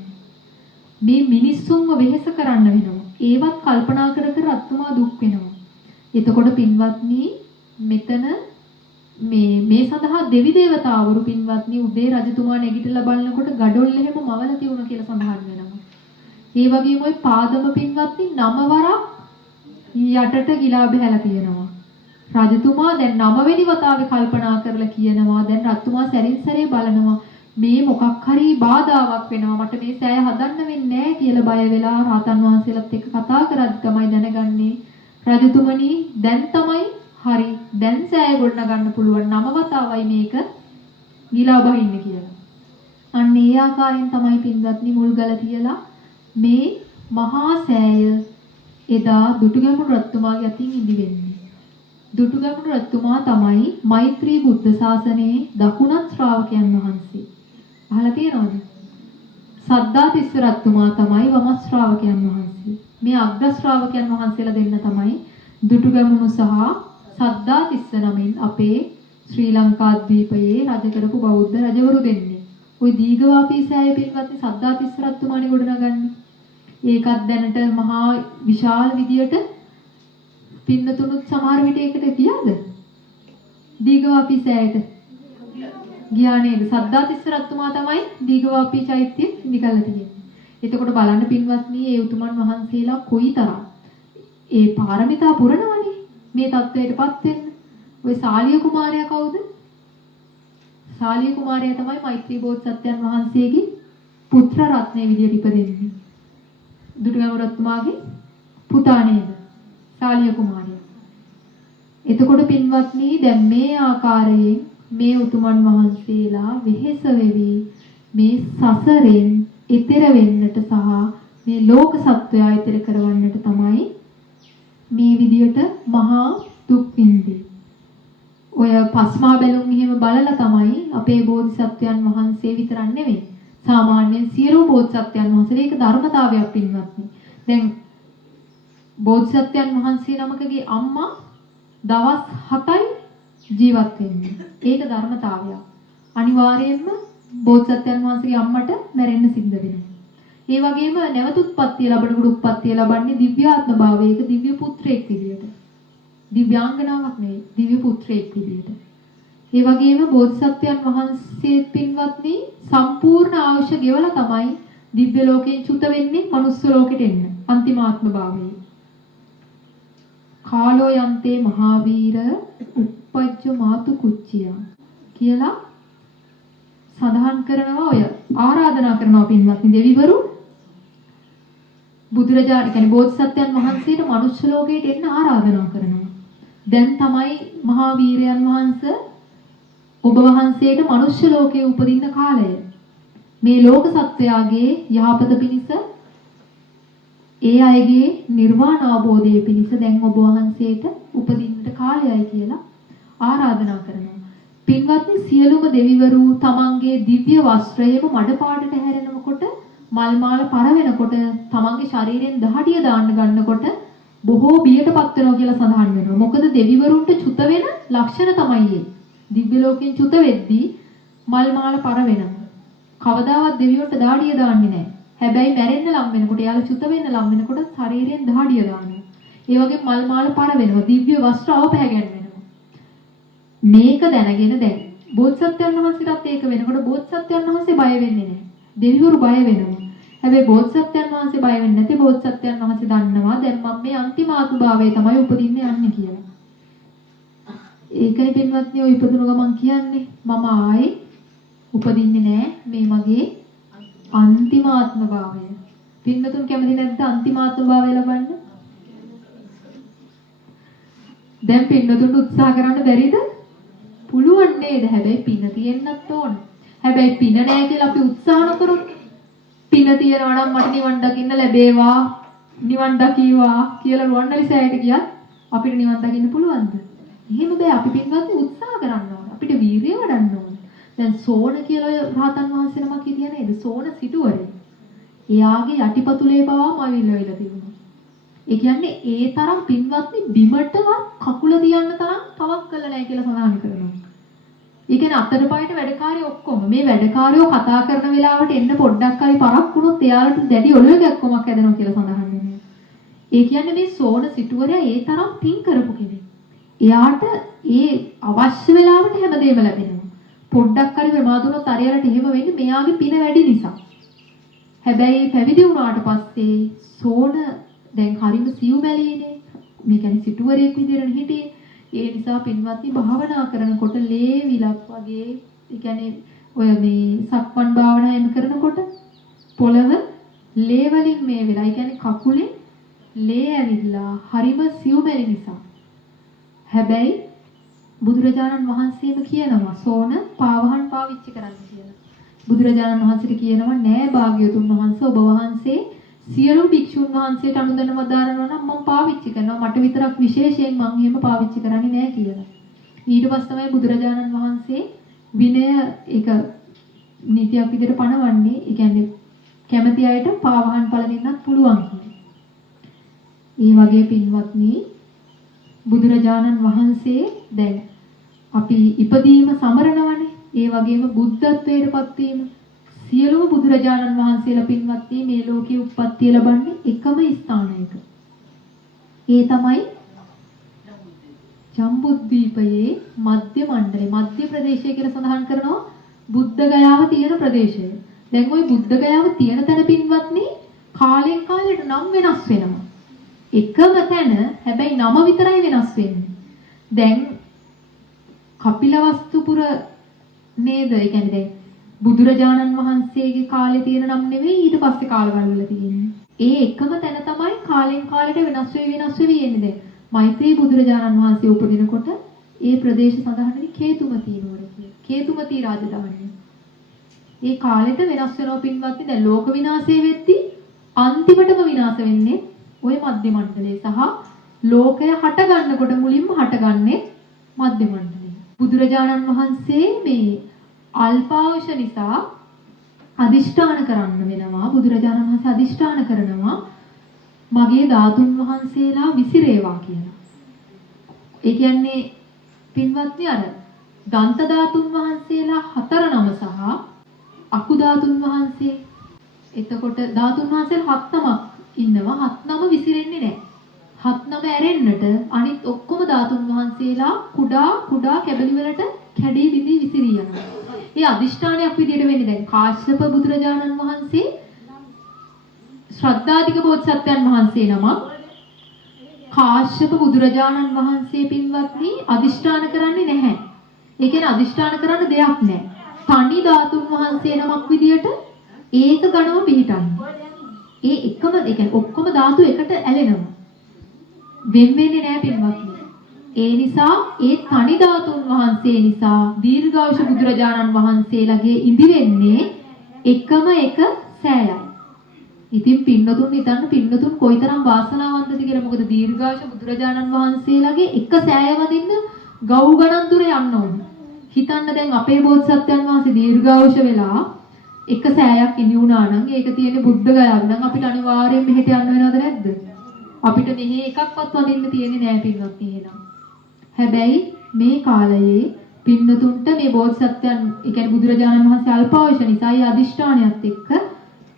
මේ මිනිස්සුන්ව වෙහෙස කරන්න වෙනවා. ඒවත් කල්පනා කර කර රජතුමා දුක් වෙනවා. එතකොට පින්වත්නි මෙතන මේ සඳහා දෙවි දේවතාවරු පින්වත්නි උදේ රජතුමා නැගිටලා බලනකොට ගඩොල් එහෙම මවලා තියුණා කියලා සඳහන් වෙනවා. ඒ වගේම ওই පාදම පින්වත්නි 9 වරක් යටට ගිලා බහැලා තියෙනවා. රජතුමා දැන් 9 වෙනි වතාවේ කල්පනා කරලා කියනවා දැන් රජතුමා සැරින් සැරේ බලනවා මේ මොකක් හරි බාධාවක් වෙනවා මට මේ සෑය හදන්න වෙන්නේ නැහැ කියලා බය වෙලා රහතන් වහන්සේලාත් එක්ක කතා කරද්දි තමයි දැනගන්නේ රජතුමනි දැන් තමයි හරි දැන් සෑය ගොඩනගන්න පුළුවන් 9 වතාවයි මේක ගිලා බහින්න කියලා. අන්න ඒ ආකාරයෙන් තමයි පින්වත්නි මුල්ගල තියලා මේ මහා සෑය එදා දුටුගැමුණු රජතුමාගේ අතින් ඉදි වෙන්නේ. දුටුගැමුණු රජතුමා තමයි මෛත්‍රී බුද්ධ ශාසනයේ දකුණත් ශ්‍රාවකයන් වහන්සේ. අහලා තියෙනවද? සද්ධාතිස්ස රජතුමා තමයි වම ශ්‍රාවකයන් වහන්සේ. මේ අග්‍ර ශ්‍රාවකයන් වහන්සේලා දෙන්න තමයි දුටුගැමුණු සහ සද්ධාතිස්ස නමින් අපේ ශ්‍රී ලංකාද්වීපයේ රජ කරපු බෞද්ධ රජවරු දෙන්නේ. ওই දීඝවාපී සෑය පින්වත්නි සද්ධාතිස්ස රජතුමානේ ගොඩනගන්නේ. ඒකත් දැනට මහා විශාල විදියට පින්නතුණුත් සමහර විට ඒකට ගියාද? දීඝවාපී සෑයට ගියා නේද? සද්ධාතිස්ස රජතුමා තමයි දීඝවාපී චෛත්‍ය නිකල්ලා තියෙන්නේ. එතකොට බලන්න පින්වත්නි ඒ උතුමන් වහන්සේලා කොයිතරම් ඒ පාරමිතා පුරනවනේ මේ தത്വයටපත් වෙන්න. ඔය ශාලිය කුමාරයා කවුද? ශාලිය කුමාරයා තමයි මෛත්‍රී බෝධිසත්වයන් වහන්සේගේ පුත්‍ර රත්නයේ විදියට ඉපදෙන්නේ. දුටුගැමුණු රජතුමාගේ පුතා නේද? ශාලිය කුමාරයා. එතකොට පින්වත්නි දැන් මේ ආකාරයෙන් මේ උතුමන් වහන්සේලා වෙහෙස වෙවි මේ සසරෙන් ඈතර වෙන්නට සහ මේ ලෝක සත්වයා ඈතර කරවන්නට තමයි මේ විදියට මහා දුක් විඳින්නේ. ඔය පස්මා බැලුම් එහෙම බලලා තමයි අපේ බෝධිසත්වයන් වහන්සේ විතරක් නෙවෙයි සාමාන්‍යයෙන් සියලු බෝධිසත්වයන් වහන්සේලා ඒක ධර්මතාවයක් පින්වත්නි. දැන් බෝධිසත්වයන් වහන්සේ නමකගේ අම්මා දවස් 7යි ජීවත් වෙන්නේ. ඒක ධර්මතාවයක්. අනිවාර්යයෙන්ම බෝධිසත්වයන් වහන්සේගේ අම්මට මැරෙන්න සිද්ධ වෙනවා. ඒ වගේම නැවත උත්පත්තිය ලැබනකොට උත්පත්තිය ලබන්නේ දිව්‍යාත්ම භාවයක දිව්‍ය පුත්‍රයෙක් විදියට. දිව්‍යාංගනාවක් නෙවෙයි දිව්‍ය පුත්‍රයෙක් විදියට. ඒ වගේම බෝධිසත්වයන් වහන්සේ පින්වත්නි සම්පූර්ණ ආයුෂ ගෙවලා තමයි දිව්‍ය ලෝකයෙන් චුත වෙන්නේ මනුස්ස ලෝකෙට එන්න. අන්තිමාත්ම භාවයේ. කාලෝ යන්තේ මහාවීර උප්පජ්ජ මාතු කුච්චිය කියලා සඳහන් කරනවා ඔය ආරාධනා කරනවා පින්වත්නි දෙවිවරු බුදුරජාණන් කියන්නේ බෝධිසත්වයන් වහන්සේට මනුෂ්‍ය ලෝකයට එන්න ආරාධනා කරනවා. දැන් තමයි මහාවීරයන් වහන්සේ ඔබ වහන්සේට මනුෂ්‍ය ලෝකයේ උපදින්න කාලය. මේ ලෝක සත්වයාගේ යහපත පිණිස ඒ අයගේ නිර්වාණ අවබෝධය පිණිස දැන් ඔබ වහන්සේට උපදින්නට කාලයයි කියලා ආරාධනා කරනවා. පින්වත්නි සියලුම දෙවිවරු තමන්ගේ දිව්‍ය වස්ත්‍රයම මඩ පාටට හැරෙනකොට මල් මාල පර වෙනකොට තමන්ගේ ශරීරයෙන් දහඩිය දාන්න ගන්නකොට බොහෝ බියටපත් වෙනවා කියලා සඳහන් වෙනවා. මොකද දෙවිවරුන්ට චුත වෙන ලක්ෂණ තමයි ඒ. දිව්‍ය ලෝකෙන් චුත වෙද්දී මල් මාල පර වෙනවා. කවදාවත් දෙවියන්ට දහඩිය දාන්නේ නැහැ. හැබැයි මැරෙන්න ලම් වෙනකොට යාළ චුත වෙන්න ලම් වෙනකොට ශරීරයෙන් දහඩිය දානවා. ඒ වගේ මල් මාල පර වෙනවා. දිව්‍ය වස්ත්‍ර අවපැහැගෙන මේක දැනගෙන දැන් බෝධිසත්වයන් වහන්සේටත් ඒක වෙනකොට බෝධිසත්වයන් වහන්සේ බය වෙන්නේ නැහැ. දෙවිවරු බය වෙනවා. හැබැයි බෝධිසත්වයන් වහන්සේ බය වෙන්නේ නැති බෝධිසත්වයන් වහන්සේ දන්නවා දැන් මම මේ අන්තිමාතු භාවයේ තමයි උපදින්න යන්නේ කියලා. ඒකයි පින්වත්නි ඔය ඉපදුණු ගමන් කියන්නේ මම ආයේ උපදින්නේ නැහැ මේ මගේ අන්තිමාත්ම භාවය. පින්වතුන් කැමති නැද්ද අන්තිමාත්ම භාවය ලබන්න? දැන් පින්වතුන්ට උත්සාහ කරන්න බැරිද? පුළුවන් නේද? හැබැයි පින තියෙන්නත් ඕන. හැබැයි පින නැහැ කියලා අපි උත්සාහ නොකරොත් පින තියනවා නම් මට නිවන් දකින්න ලැබේවා නිවන් දකීවා කියලා රුවන්වැලි සෑයට ගියත් අපිට නිවන් දකින්න පුළුවන්ද? එහෙම බෑ. අපි පින්වත් උත්සාහ කරන්න ඕන. අපිට වීරිය වඩන්න ඕන. දැන් සෝන කියලා රහතන් වහන්සේ නමක් හිටියා නේද? සෝන සිටුවරේ. එයාගේ යටිපතුලේ පවා මවිල්ල තිබුණා. ඒ කියන්නේ ඒ තරම් පින්වත්නි බිමටවත් කකුල තියන්න තරම් තවක් කළා නැහැ කියලා සඳහන් කරනවා. ඒ කියන්නේ අතට පයට වැඩකාරයෝ ඔක්කොම මේ වැඩකාරයෝ කතා කරන වෙලාවට එන්න පොඩ්ඩක් හරි පරක් වුණොත් එයාලට දැඩි ඔළුවේ ගැක්කමක් හැදෙනවා කියලා සඳහන් වෙනවා. ඒ කියන්නේ මේ සෝන සිටුවරයා ඒ තරම් පින් කරපු කෙනෙක්. එයාට ඒ අවශ්‍ය වෙලාවට හැමදේම ලැබෙනවා. පොඩ්ඩක් හරි ප්‍රමාදුනොත් අරයාලට එහෙම වෙන්නේ මෙයාගේ පින වැඩි නිසා. හැබැයි පැවිදි වුණාට පස්සේ සෝන දැන් හරිම සියුමැලීනේ. මේ කියන්නේ සිටුවරයෙක් විදියට හිටියේ. ඒ නිසා පින්වත්නි භාවනා කරනකොට ලේ විලක් වගේ ඒ කියන්නේ ඔය මේ සක්මන් භාවනා එම කරනකොට පොළව ලේ වලින් මේ වෙලා. ඒ කියන්නේ කකුලේ ලේ ඇවිල්ලා හරිම සියුමැලි නිසා. හැබැයි බුදුරජාණන් වහන්සේම කියනවා සෝන පාවහන් පාවිච්චි කරන්න කියලා. බුදුරජාණන් වහන්සේට කියනවා නෑ භාග්‍යවතුන් වහන්සේ ඔබ වහන්සේ සියලු භික්ෂුන් වහන්සේට අනුදැනව දානවා නම් මම පාවිච්චි කරනවා මට විතරක් විශේෂයෙන් මම එහෙම පාවිච්චි කරන්නේ නෑ කියලා. ඊට පස්සේ තමයි බුදුරජාණන් වහන්සේ විනය එක නීතියක් විදිහට පනවන්නේ. ඒ කියන්නේ කැමැති අයට පාවහන් පළ දෙන්නත් පුළුවන් කියලා. ඒ වගේ පින්වත්නි බුදුරජාණන් වහන්සේ දැන් අපි ඉපදීම සමරනවනේ. ඒ වගේම බුද්ධත්වයටපත් වීම සියලුම බුදුරජාණන් වහන්සේලා පින්වත්නි මේ ලෝකයේ උප්පත්තිය ලබන්නේ එකම ස්ථානයක. ඒ තමයි ජම්බුද්වීපයේ මධ්‍ය මණ්ඩලේ මධ්‍ය ප්‍රදේශය කියලා සඳහන් කරනවා බුද්ධ ගයාව තියෙන ප්‍රදේශය. දැන් ওই බුද්ධ ගයාව තියෙන තැන පින්වත්නි කාලෙන් කාලයට නම් වෙනස් වෙනවා. එකම තැන හැබැයි නම විතරයි වෙනස් වෙන්නේ. දැන් කපිලවස්තුපුර නේද? ඒ කියන්නේ දැන් බුදුරජාණන් වහන්සේගේ කාලේ තියෙන නම් නෙවෙයි ඊට පස්සේ කාලවල වල තියෙන්නේ. ඒ එකම තැන තමයි කාලෙන් කාලයට වෙනස් වෙවි එන්නේ. දැන් මෛත්‍රී බුදුරජාණන් වහන්සේ උපදිනකොට ඒ ප්‍රදේශ සඳහන් වෙන්නේ කේතුමතී නුවර කියලා. කේතුමතී රාජධානිය. ඒ කාලෙට වෙනස් වෙනවා පින්වත්නි. දැන් ලෝක විනාශය වෙද්දී අන්තිමටම විනාශ වෙන්නේ ওই මධ්‍ය මණ්ඩලයේ සහ ලෝකය හට ගන්නකොට මුලින්ම හටගන්නේ මධ්‍ය මණ්ඩලය. බුදුරජාණන් වහන්සේ මේ අල්පාවුෂ නිසා අදිෂ්ඨාන කරන්න වෙනවා. බුදුරජාණන් වහන්සේ අදිෂ්ඨාන කරනවා මගේ ධාතුන් වහන්සේලා විසිරේවා කියලා. ඒ කියන්නේ පින්වත්නි අර දන්ත ධාතුන් වහන්සේලා 4 නම සහ අකු ධාතුන් වහන්සේ එතකොට ධාතුන් වහන්සේලා 7 ඉන්නවා. 7 විසිරෙන්නේ නැහැ. 7 ඇරෙන්නට අනිත් ඔක්කොම ධාතුන් වහන්සේලා කුඩා කැබලි වලට කැඩී බිඳී විසිරී යනවා. මේ අදිෂ්ඨානයක් විදියට වෙන්නේ දැන් කාශ්‍යප බුදුරජාණන් වහන්සේ ශ්‍රද්ධාධික බෝධිසත්වයන් වහන්සේ නමක් කාශ්‍යප බුදුරජාණන් වහන්සේ පින්වත්නි අදිෂ්ඨාන කරන්නේ නැහැ. ඒ කියන්නේ අදිෂ්ඨාන කරන්න දෙයක් නැහැ. තනි ධාතුන් වහන්සේ නමක් විදියට ඒක ගණව පිළිටන්නේ. ඒ කියන්නේ ඔක්කොම ධාතු එකට ඇලෙනවා. වෙන වෙන්නේ නැහැ පින්වත්නි. ඒ නිසා ඒ තනි ධාතුන් වහන්සේ නිසා දීර්ඝායුෂ බුදුරජාණන් වහන්සේලාගේ ඉදි වෙන්නේ එකම එක සෑයයි. ඉතින් පින්නතුන් හිතන්න පින්නතුන් කොයිතරම් වාසනාවන්තද කියලා. මොකද දීර්ඝායුෂ බුදුරජාණන් වහන්සේලාගේ එක සෑය වදින්න ගව් ගණන් දුර යන්න ඕන. හිතන්න දැන් අපේ බෝධිසත්වයන් වහන්සේ දීර්ඝායුෂ වෙලා එක සෑයක් ඉදි වුණා නම් ඒක තියෙන්නේ බුද්ධ ගයාව නම් අපිට අනිවාර්යයෙන් මෙහෙට යන්න වෙනවද නැද්ද? අපිට මෙහි එකක්වත් වදින්න තියෙන්නේ නැහැ පින්වත්නි එහෙනම්. හැබැයි මේ කාලයේ පින්නතුන්ට මේ බෝධිසත්වයන් ඒ කියන්නේ බුදුරජාණන් වහන්සේ අල්පායුෂ නිසා ඒ අදිෂ්ඨානයත් එක්ක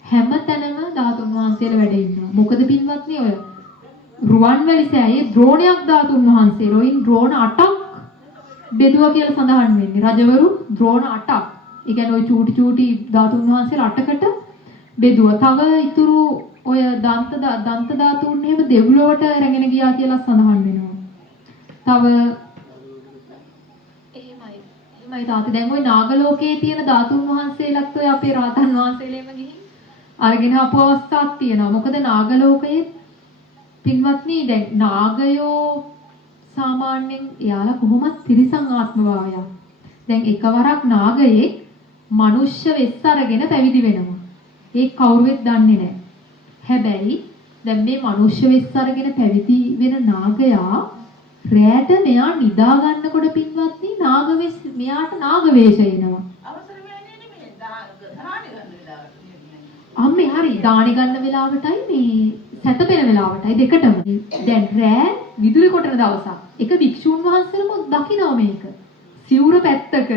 හැමතැනම ධාතුන් වහන්සේලා වැඩ ඉන්නවා. මොකද පින්වත්නි ඔය රුවන්වැලි සෑයේ ද්‍රෝණයක් ධාතුන් වහන්සේ රොයින් ද්‍රෝණ 8ක් බෙදුවා කියලා සඳහන් වෙන්නේ. රජවරු ද්‍රෝණ 8ක්. ඒ කියන්නේ ওই චූටි ධාතුන් වහන්සේලා 8කට බෙදුවා. තව ඉතුරු ඔය දන්ත ධාතුන් එහෙම දෙව්ලොවට රැගෙන ගියා කියලා සඳහන් වෙනවා. තව එහෙමයි තාත්තේ දැන් ওই නාග ලෝකයේ තියෙන ධාතුන් වහන්සේලාත් ඔය අපේ රාතන් වහන්සේලෙම ගිහින් අරගෙන ආපු අවස්ථාවක් තියෙනවා. මොකද නාග ලෝකයේ පින්වත්නි දැන් නාගයෝ සාමාන්‍යයෙන් එයාලා කොහොමත් තිරිසන් ආත්මභාවයක්. දැන් එකවරක් නාගයේ මනුෂ්‍ය වෙස් අරගෙන පැවිදි වෙනවා. ඒක කවුරුවෙත් දන්නේ නැහැ. හැබැයි දැන් මේ මනුෂ්‍ය වෙස් අරගෙන පැවිදි වෙන නාගයා රැට මෙයා නිදා ගන්නකොට පින්වත්නි නාගවෙස් මෙයාට නාග වේශ එනවා. අවසර වෙන්නේ නෙමෙයි දාහනේ ගන්න වෙලාවට. අම්මේ හරි දාහනේ ගන්න වෙලාවටයි මේ සැතපෙන වෙලාවටයි දෙකටම. දැන් රෑ විදුලි කොටන දවසක් එක භික්ෂුන් වහන්සේලම දකිනවා මේක. සිවුර පැත්තක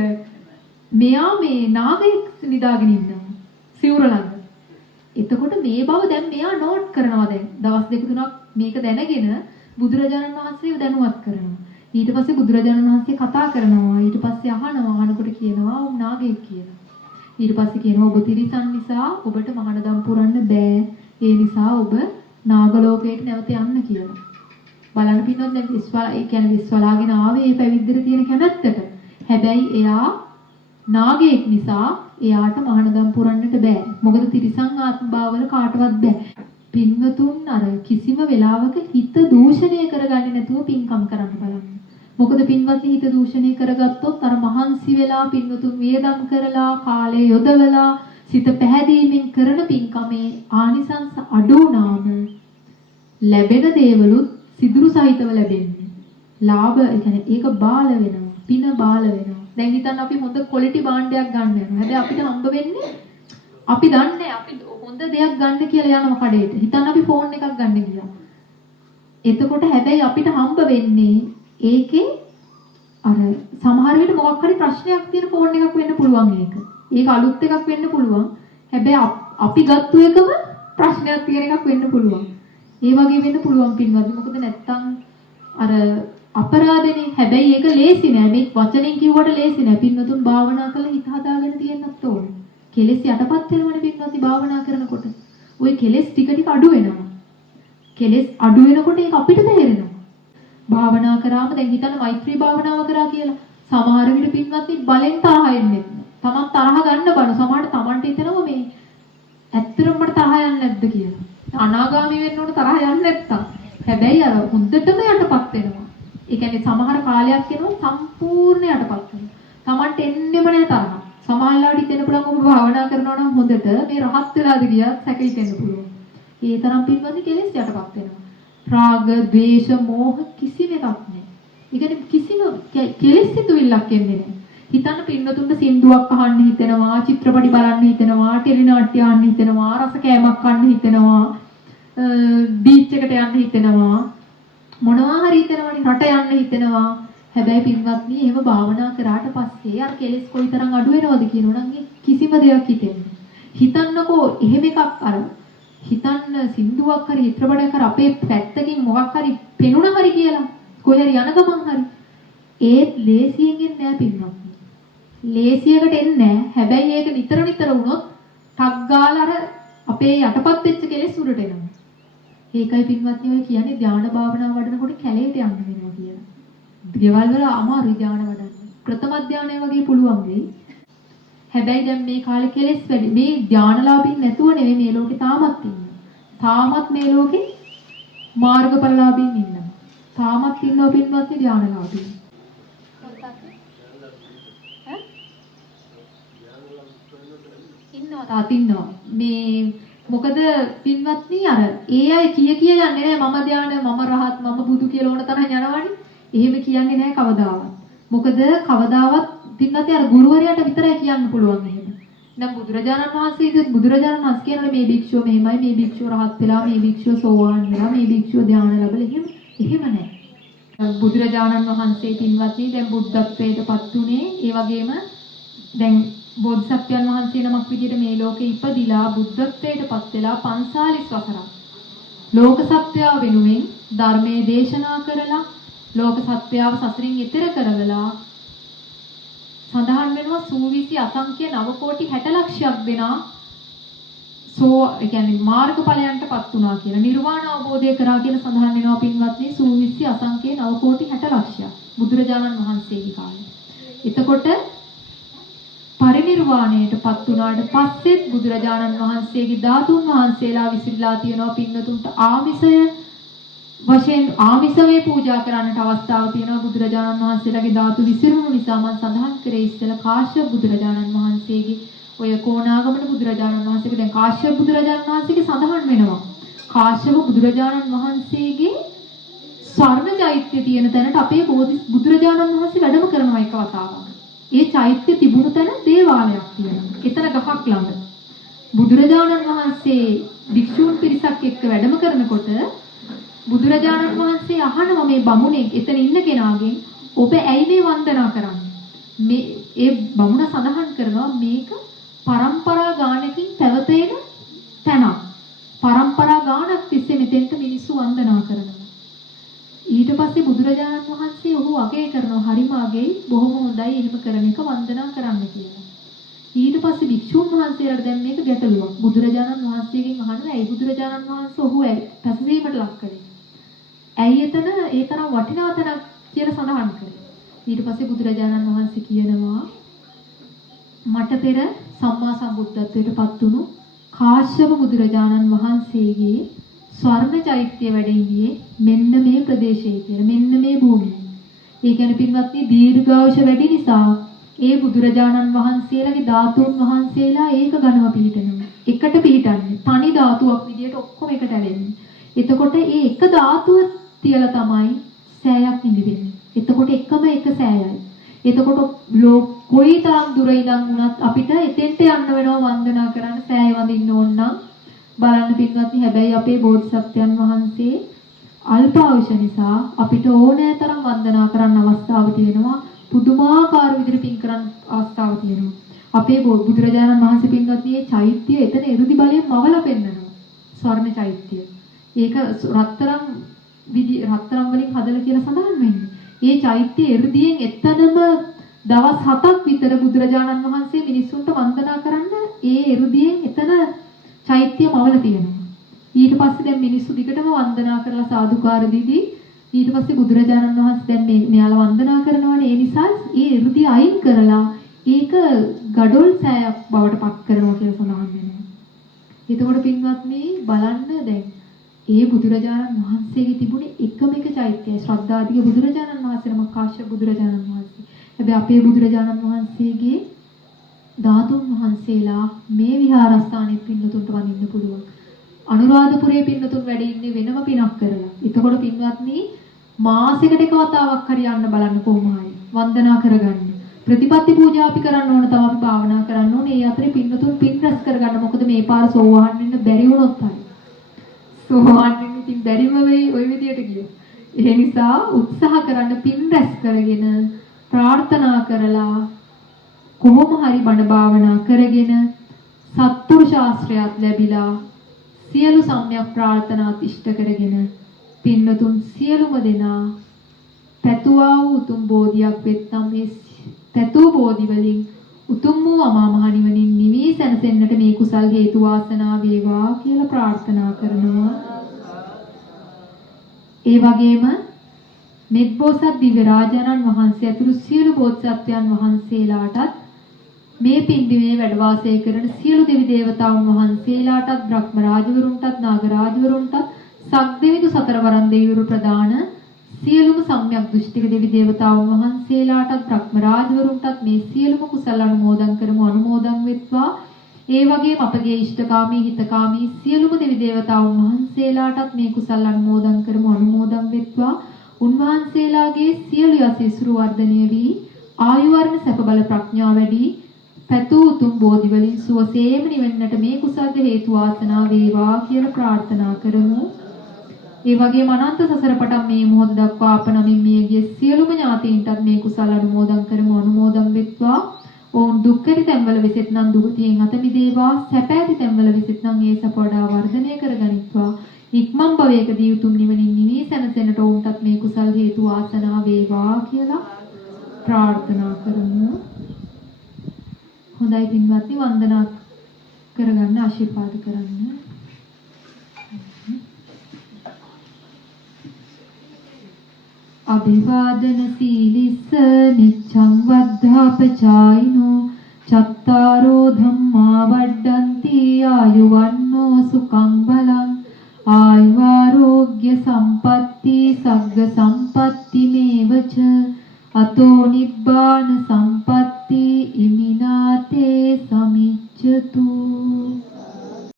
මෙයා මේ නාගයෙක් නිදාගෙන ඉන්නවා. සිවුර ළඟ. එතකොට මේ බව දැන් මෙයා නෝට් කරනවා දැන්. දවස් දෙක තුනක් මේක දැනගෙන බුදුරජාණන් වහන්සේව දැනුවත් කරනවා. ඊට පස්සේ බුදුරජාණන් වහන්සේ කතා කරනවා. ඊට පස්සේ අහනකොට කියනවා ඔව් නාගයෙක් කියලා. ඊට පස්සේ කියනවා ඔබ තිරිසන් නිසා ඔබට මහානදම් පුරන්න බෑ. ඒ නිසා ඔබ නාග ලෝකයට නැවත යන්න කියලා. බලන්න පින්නොත් දැන් ඒ කියන්නේ විශ්වලාගෙන ආවේ මේ පැවිද්දට තියෙන කැමැත්තට. හැබැයි එයා නාගයෙක් නිසා එයාට මහානදම් පුරන්නට බෑ. මොකද තිරිසන් ආත්ම භාවවල කාටවත් බෑ. පින්වතුන් අර කිසිම වෙලාවක හිත දූෂණය කරගන්නේ නැතුව පින්කම් කරන්න බලන්න. මොකද පින්වත්නි හිත දූෂණය කරගත්තොත් අර මහන්සි වෙලා පින්වතුන් වියදම් කරලා කාලය යොදවලා සිත පැහැදීමෙන් කරන පින්කමේ ආනිසංස අඩු වුණාම ලැබෙන දේවලුත් සිදුරු සහිතව ලැබෙන්නේ. ලාභ ඒ කියන්නේ ඒක බාල වෙනවා. පින බාල වෙනවා. දැන් හිතන්න අපි හොඳ ක්වොලිටි භාණ්ඩයක් ගන්න යනවා. හැබැයි අපිට හම්බ වෙන්නේ අපි දන්නේ අපි හොඳ දෙයක් ගන්න කියලා යනවා කඩේට. හිතන්න අපි ෆෝන් එකක් ගන්න ගියා. එතකොට හැබැයි අපිට හම්බ වෙන්නේ ඒකේ අර සමහර වෙලට මොකක් හරි ප්‍රශ්නයක් තියෙන ෆෝන් එකක් වෙන්න පුළුවන් ඒක. ඒක අලුත් එකක් වෙන්න පුළුවන්. හැබැයි අපි ගත්ත එකම ප්‍රශ්නයක් තියෙන එකක් වෙන්න පුළුවන්. ඒ වගේ වෙන්න පුළුවන් පින්වත්නි. මොකද නැත්තම් අර අපරාධනේ. හැබැයි ඒක ලේසි නෑ. මේ වචනෙන් කිව්වට ලේසි නෑ. පින්වතුන් භාවනා කරලා හිත හදාගෙන තියෙන්නත් ඕනේ. කෙලෙස් යටපත් වෙනවනේ පින්වත්නි භාවනා කරනකොට. ওই කෙලෙස් ටික ටික අඩු වෙනවා. කෙලෙස් අඩු වෙනකොට ඒක අපිට තේරෙනවා. භාවනා කරාම දැන් හිතන්න මෛත්‍රී භාවනාව කරා කියලා. සමහර විට පින්වත්නි බලෙන් තරහ එන්නේ. තමන් තරහ ගන්න බන. සමහරට තමන්ට හිතෙනවා මේ ඇත්තටම මට තරහ යන්නේ නැද්ද කියලා. අනාගාමී වෙන්න ඕන තරහ යන්නේ නැත්තම්. හැබැයි අර හොඳටම යටපත් වෙනවා. ඒ කියන්නේ සමහර කාලයක් යනවා සම්පූර්ණ යටපත් වෙනවා. තමන්ට එන්නෙම නැහැ තරහ. සමහරවිට හිතෙන්න පුළුවන් ඔබ භාවනා කරනවා නම් හොඳට මේ රහත් වෙලාද කියලා සැක හිතෙන්න පුළුවන්. ඒ තරම් පින්වත්නි කෙලෙස් යටපත් වෙනවා. රාග, ද්වේෂ, මෝහ කිසිම එකක් නැහැ. ඒ කියන්නේ කිසිම කෙලෙස් සිතුවිල්ලක් එන්නේ නැහැ. හිතන්න පින්නතුන්ට සින්දුවක් අහන්න හිතෙනවා, චිත්‍රපටි බලන්න හිතෙනවා, ටෙලි නාට්‍ය අහන්න හිතෙනවා, රස කෑමක් කන්න හිතෙනවා, බීච් එකට යන්න හිතෙනවා, මොනවා හරි හිතෙනවනේ, රට යන්න හිතෙනවා. හැබැයි පින්වත්නි එහෙම භාවනා කරාට පස්සේ අර කෙලෙස් කොයිතරම් අඩු වෙනවද කියනවනම් කිසිම දෙයක් හිතෙන්නේ. හිතන්නකෝ එහෙම එකක් අර හිතන්න සින්දුවක් හරි චිත්‍රපටයක් හරි අපේ පැත්තකින් මොකක් හරි පෙනුණ හරි කියලා කොහේ හරි යන ගමන් හරි ඒත් ලේසියෙන් එන්නේ නැහැ පින්නක්. ලේසියකට එන්නේ නැහැ. හැබැයි ඒක නිතර නිතර වුණොත් ටක් ගාලා අර අපේ යටපත් වෙච්ච කෙලෙස් උඩට එනවා. ඒකයි පින්වත්නි ඔය කියන්නේ ධානා භාවනාව වඩනකොට කැලේට යන්න වෙනවා කියලා. ගෙවල් වල අමාරු ධානා වඩන්න. ප්‍රථම ධානය වගේ පුළුවන් වෙයි. හැබැයි දැන් මේ කාලේ කෙලෙස් වැඩි. මේ ධානලාභින් නැතුව නෙවෙයි මේ ලෝකේ තාමත් ඉන්නේ. තාමත් මේ ලෝකේ මාර්ගඵලලාභින් ඉන්නවා. තාමත් ඉන්නවා පින්වත්නි ධානලාභින්. ඉන්නවා තාත් ඉන්නවා. මේ මොකද පින්වත්නි අර ඒ අය කිය යන්නේ නැහැ මම ධානය මම රහත් මම බුදු කියලා ඕන තරම් යනවනේ. එහෙම කියන්නේ නැහැ කවදාවත්. මොකද කවදාවත් පින්වත්නි අර ගුරුවරයාට විතරයි කියන්න පුළුවන් එහෙම. දැන් බුදුරජාණන් වහන්සේගේ බුදුරජාණන් වහන්සේ කියන්නේ මේ භික්ෂුව මෙහෙමයි මේ භික්ෂුව රහත් වෙලා මේ භික්ෂුව සෝවාන් වෙලා මේ භික්ෂුව ධානය ලැබලා එහෙම නැහැ. බුදුරජාණන් වහන්සේ පින්වත්නි දැන් බුද්ධත්වයටපත් උනේ ඒ වගේම දැන් බෝධිසත්වයන් වහන්සේ නමක් විදිහට මේ ලෝකේ ඉපදිලා බුද්ධත්වයටපත් වෙලා 45 වසරක් ලෝක සත්‍යය වෙනුවෙන් ධර්මයේ දේශනා කරලා ලෝක සත්‍යයව සසරින් එතර කරවලා සඳහන් වෙනවා සූවිසි අසංඛ්‍ය 9 කෝටි 60 ලක්ෂයක් දෙනා ඒ කියන්නේ මාර්ගඵලයන්ටපත් වුණා කියලා නිර්වාණ අවබෝධය කරා කියලා සඳහන් වෙනවා පින්වත්නි සූවිසි අසංඛ්‍ය 9 කෝටි 60 ලක්ෂයක් බුදුරජාණන් වහන්සේගේ කාලේ. එතකොට පරිනිර්වාණයටපත් වුණාට පස්සෙත් බුදුරජාණන් වහන්සේගේ ධාතුන් වහන්සේලා විසිරලා තියෙනවා පින්නතුන්ට ආමිසය වශයෙන් ආමිසවේ පූජා කරන්නට අවස්ථාව තියෙනවා බුදුරජාණන් වහන්සේලාගේ ධාතු විසිරුණු නිසා මම සඳහන් කරේ ඉස්සෙල්ලා කාශ්‍යප බුදුරජාණන් වහන්සේගේ ඔය කොණාගමන බුදුරජාණන් වහන්සේගේ දැන් කාශ්‍යප බුදුරජාණන් වහන්සේගේ සඳහන් වෙනවා කාශ්‍යප බුදුරජාණන් වහන්සේගේ ස්වර්ණ චෛත්‍ය තියෙන තැනට අපේ බුදුරජාණන් වහන්සේ වැඩම කරනවා එක වතාවක්. ඒ චෛත්‍ය තිබුණු තැන දේවාලයක් තියෙනවා. එතන ගහක් ළඟ. බුදුරජාණන් වහන්සේ භික්ෂූන් පිරිසක් එක්ක වැඩම කරනකොට බුදුරජාණන් වහන්සේ අහනවා මේ බමුණෙක් එතන ඉන්න කෙනාගෙන් ඔබ ඇයි මේ වන්දනා කරන්නේ? මේ ඒ බමුණ සඳහන් කරනවා මේක පරම්පරා ගානකින් පැවතෙන තැනක්. පරම්පරා ගානක් තිස්සේ මෙතෙන්ට මිනිස්සු වන්දනා කරනවා. ඊට පස්සේ බුදුරජාණන් වහන්සේ ඔහු අගය කරනවා හරිම අගයි බොහොම හොඳයි එහෙම කරන එක වන්දනා කරන්න කියලා. ඊට පස්සේ භික්ෂුන් වහන්සේලාට දැන් මේක ගැටලුවක්. බුදුරජාණන් වහන්සේගෙන් අහනවා ඇයි බුදුරජාණන් වහන්සේ ඔහු පැසවීමට ලක් කරේ? ඇයි එතන ඒ තරම් වටිනා තැනක් කියලා සඳහන් කරේ? ඊට පස්සේ බුදුරජාණන් වහන්සේ කියනවා මට පෙර සම්මා සම්බුද්ධත්වයට පත් වුණු කාශ්‍යප බුදුරජාණන් වහන්සේගේ ස්වර්ණ චෛත්‍ය වැඩ ඉන්නේ මෙන්න මේ ප්‍රදේශයේ කියලා මෙන්න මේ භූමියේ. ඒ කියන්නේ පින්වත්නි දීර්ඝායුෂ වැඩි නිසා ඒ බුදුරජාණන් වහන්සේලාගේ ධාතුන් වහන්සේලා ඒක ගණව පිළිටනවා. එකට පිළිටන්නේ. තනි ධාතුවක් විදියට ඔක්කොම එකට ඇලෙන්නේ. එතකොට ඒ එක ධාතුව තියලා තමයි සෑයක් ඉඳින්නේ. එතකොට එකම එක සෑයයි. එතකොට කොයිතරම් දුර ඉඳන් වුණත් අපිට එතෙන්ට යන්න වෙනවා වන්දනා කරන්න සෑය වඳින්න ඕන නම් බලන්න පින්වත්නි හැබැයි අපේ බෝධිසත්වයන් වහන්සේ අල්පායුෂ නිසා අපිට ඕනෑ තරම් වන්දනා කරන්න අවස්ථාව තියෙනවා පුදුමාකාර විදිහට පින් කරන්න අවස්ථාව තියෙනවා අපේ බුදුරජාණන් වහන්සේ පින්වත්නි මේ චෛත්‍ය එතන එරුදි බලයෙන් මවලා පෙන්නනවා ස්වර්ණ චෛත්‍ය ඒක රත්තරන් වලින් හදලා කියලා සඳහන් වෙන්නේ මේ චෛත්‍ය එරුදියෙන් එතනම දවස් 7ක් විතර බුදුරජාණන් වහන්සේ මිනිස්සුන්ට වන්දනා කරන්න ඒ එරුදියෙන් එතන චෛත්‍ය මවල තියෙනවා. ඊට පස්සේ දැන් මිනිස්සු දිගටම වන්දනා කරලා සාදුකාර දීදී ඊට පස්සේ බුදුරජාණන් වහන්සේ දැන් මෙයාලා වන්දනා කරනවානේ ඒ නිසා ඒ 이르දිය අයින් කරලා ඒක gadol සෑයක් බවට පත් කරනවා කියලා සඳහන් වෙනවා. එතකොට පින්වත්නි බලන්න දැන් ඒ බුදුරජාණන් වහන්සේගේ තිබුණේ එකම එක චෛත්‍යය ශ්‍රද්ධාධික බුදුරජාණන් වහන්සේ නම කාශ්‍යප බුදුරජාණන් වහන්සේ. හැබැයි අපේ බුදුරජාණන් වහන්සේගේ ධාතුන් වහන්සේලා මේ විහාරස්ථානයේ පින්නතුන්ට වඳින්න පුළුවන්. අනුරාධපුරයේ පින්නතුන් වැඩ ඉන්නේ වෙනම පිනක් කරලා. එතකොට පින්වත්නි මාසෙකට එක වතාවක් හරි යන්න බලන්න කොහොම හරි වන්දනා කරගන්න. ප්‍රතිපත්ති පූජා අපි කරන්න ඕන තමයි අපි භාවනා කරන්න ඕනේ. ඒ අතරේ පින්නතුන් පින් රැස් කරගන්න. මොකද මේ පාර සෝවාන් වෙන්න බැරි වුණොත් හරි. සෝවාන් වෙන්න ඉතින් බැරිම වෙයි ওই විදියට කියෝ. ඒ නිසා උත්සාහ කරන්න පින් රැස් කරගෙන ප්‍රාර්ථනා කරලා කොහොම හරි බණ භාවනා කරගෙන සත්පුරුෂ ආශ්‍රයත් ලැබිලා සියලු සම්‍යක් ප්‍රාර්ථනාත් ඉෂ්ට කරගෙන පින්නතුන් සියලුම දෙනා පැතුවා වූ උතුම් බෝධියක් වෙත්නම් මේ පැතූ බෝධි වලින් උතුම් වූ අමා මහ නිවනින් නිවී සැනසෙන්නට මේ කුසල් හේතු වාසනා වේවා කියලා ප්‍රාර්ථනා කරනවා. ඒ වගේම මෙත්බෝසත් දිව්‍ය රාජානන් වහන්සේ ඇතුළු සියලු බෝධිසත්වයන් වහන්සේලාටත් මේ පින්බිමේ වැඩ වාසය කරන සියලු දෙවි දේවතාවුන් වහන්සේලාටත් බ්‍රහ්ම රාජවරුන්ටත් නාග රාජවරුන්ටත් සක්දෙවිදු සතරවරන් දෙවිවරු ප්‍රදාන සියලුම සම්‍යක් දෘෂ්ටික දෙවි දේවතාවුන් වහන්සේලාටත් බ්‍රහ්ම රාජවරුන්ටත් මේ සියලුම කුසල අනුමෝදන් කරමු අනුමෝදන් වෙත්වා. ඒ වගේම අපගේ ඉෂ්ඨකාමී හිතකාමී සියලුම දෙවි දේවතාවුන් වහන්සේලාටත් මේ කුසල අනුමෝදන් කරමු අනුමෝදන් වෙත්වා. උන්වහන්සේලාගේ සියලු යසිසුරු වර්ධනය වී ආයු වර්ණ සැප බල ප්‍රඥා වැඩි පැතූ උතුම් බෝධි වලින් සුවසේම නිවෙන්නට මේ කුසල්ද හේතු වාසනා වේවා කියලා ප්‍රාර්ථනා කරමු. ඒ වගේම අනන්ත සසර පටන් මේ මොහොත දක්වා අප නමින් මියගිය සියලුම ඥාතීන්ටත් මේ කුසල අනුමෝදන් කරමු අනුමෝදන් වෙත්වා. ඔවුන් දුක්ඛිත තැන්වල විසිටනම් දුගතියෙන් අත මිදේවා. සැපැති තැන්වල විසිටනම් ඒ සැප වඩා වර්ධනය කරගනිත්වා. ඉක්මන් භවයකදී උතුම් නිවනින් නිවී සැනසෙන්නට ඔවුන්ටත් මේ කුසල් හේතු වාසනා වේවා කියලා ප්‍රාර්ථනා කරමු. හොඳයි පින්වත්නි වන්දනා කරගන්න ආශිර්වාද කරන්න. අභිවාදන සීලිස්ස නිච්ඡං වද්ධාපචායිනෝ චත්තාරෝ ධම්මා වඩ්ඩಂತಿ ආයුවන්නෝ සුඛං බලං ආයුවා